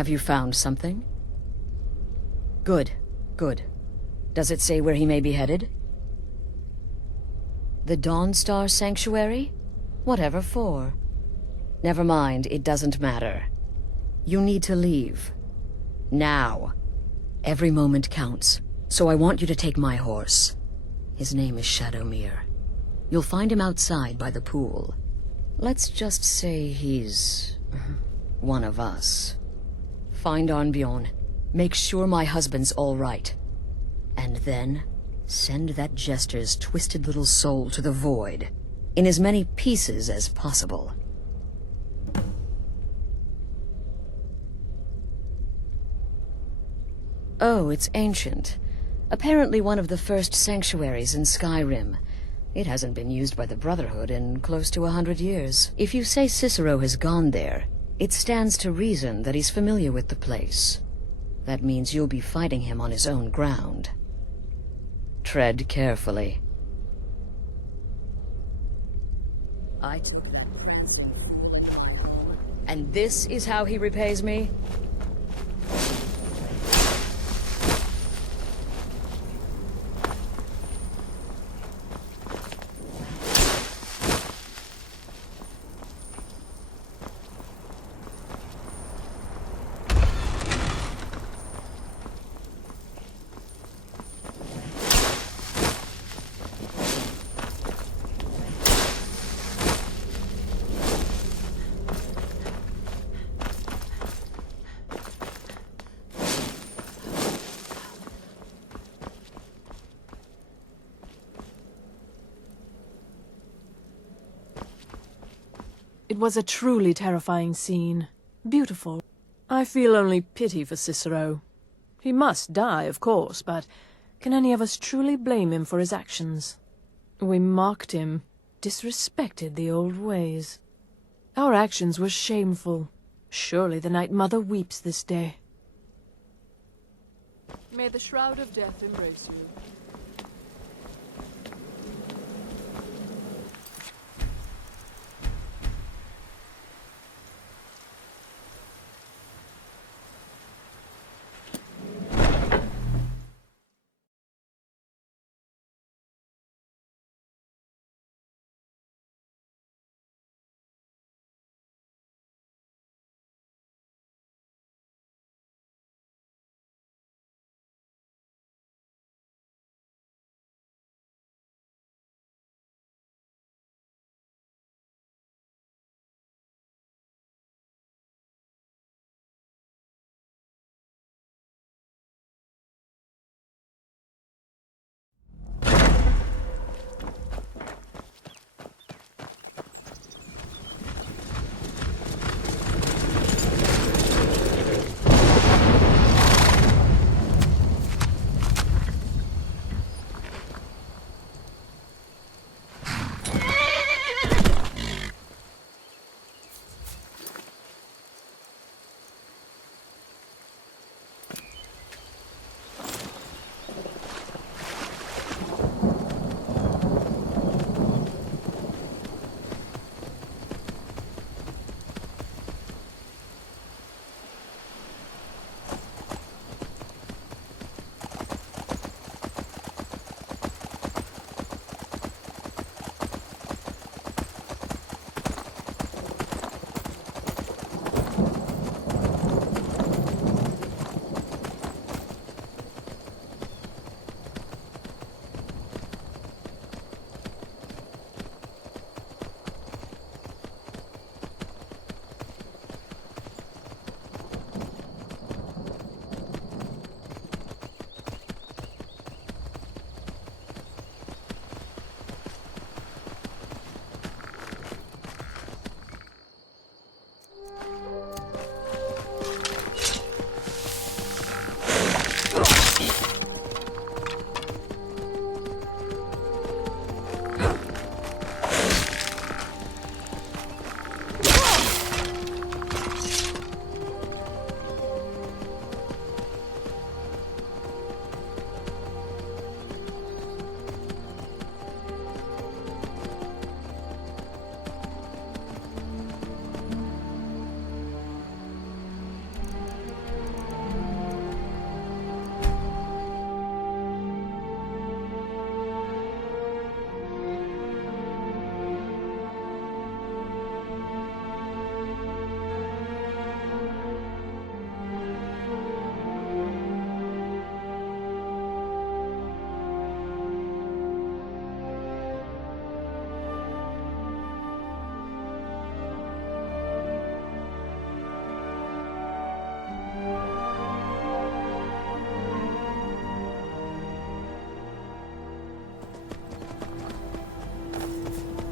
Have you found something? Good, good. Does it say where he may be headed? The Dawnstar Sanctuary? Whatever for. Never mind, it doesn't matter. You need to leave. Now. Every moment counts, so I want you to take my horse. His name is Shadowmere. You'll find him outside by the pool. Let's just say he's one of us. Find Arnbjorn. Make sure my husband's all right. And then, send that jester's twisted little soul to the void, in as many pieces as possible. Oh, it's ancient. Apparently one of the first sanctuaries in Skyrim. It hasn't been used by the Brotherhood in close to 100 years. If you say Cicero has gone there, it stands to reason that he's familiar with the place. That means you'll be fighting him on his own ground. Tread carefully. I took that prancing fool, and this is how he repays me? It was a truly terrifying scene. Beautiful. I feel only pity for Cicero. He must die, of course, but can any of us truly blame him for his actions? We mocked him, disrespected the old ways. Our actions were shameful. Surely the Night Mother weeps this day. May the shroud of death embrace you.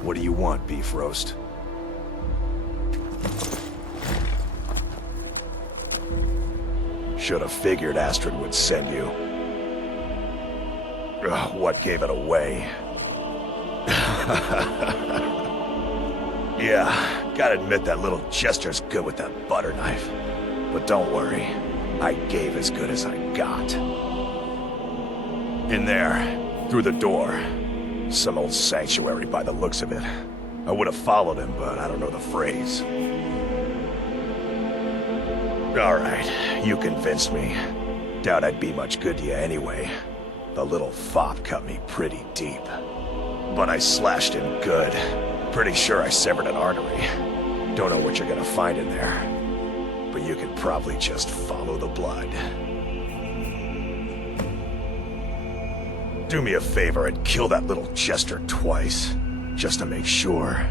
What do you want, beef roast? Should have figured Astrid would send you. Ugh, what gave it away? Yeah, gotta admit that little Jester's good with that butter knife. But don't worry, I gave as good as I got. In there, through the door. Some old sanctuary by the looks of it. I would have followed him, but I don't know the phrase. Alright, you convinced me. Doubt I'd be much good to you anyway. The little fop cut me pretty deep. But I slashed him good. Pretty sure I severed an artery. Don't know what you're gonna find in there. But you could probably just follow the blood. Do me a favor and kill that little Jester twice, just to make sure.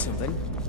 something.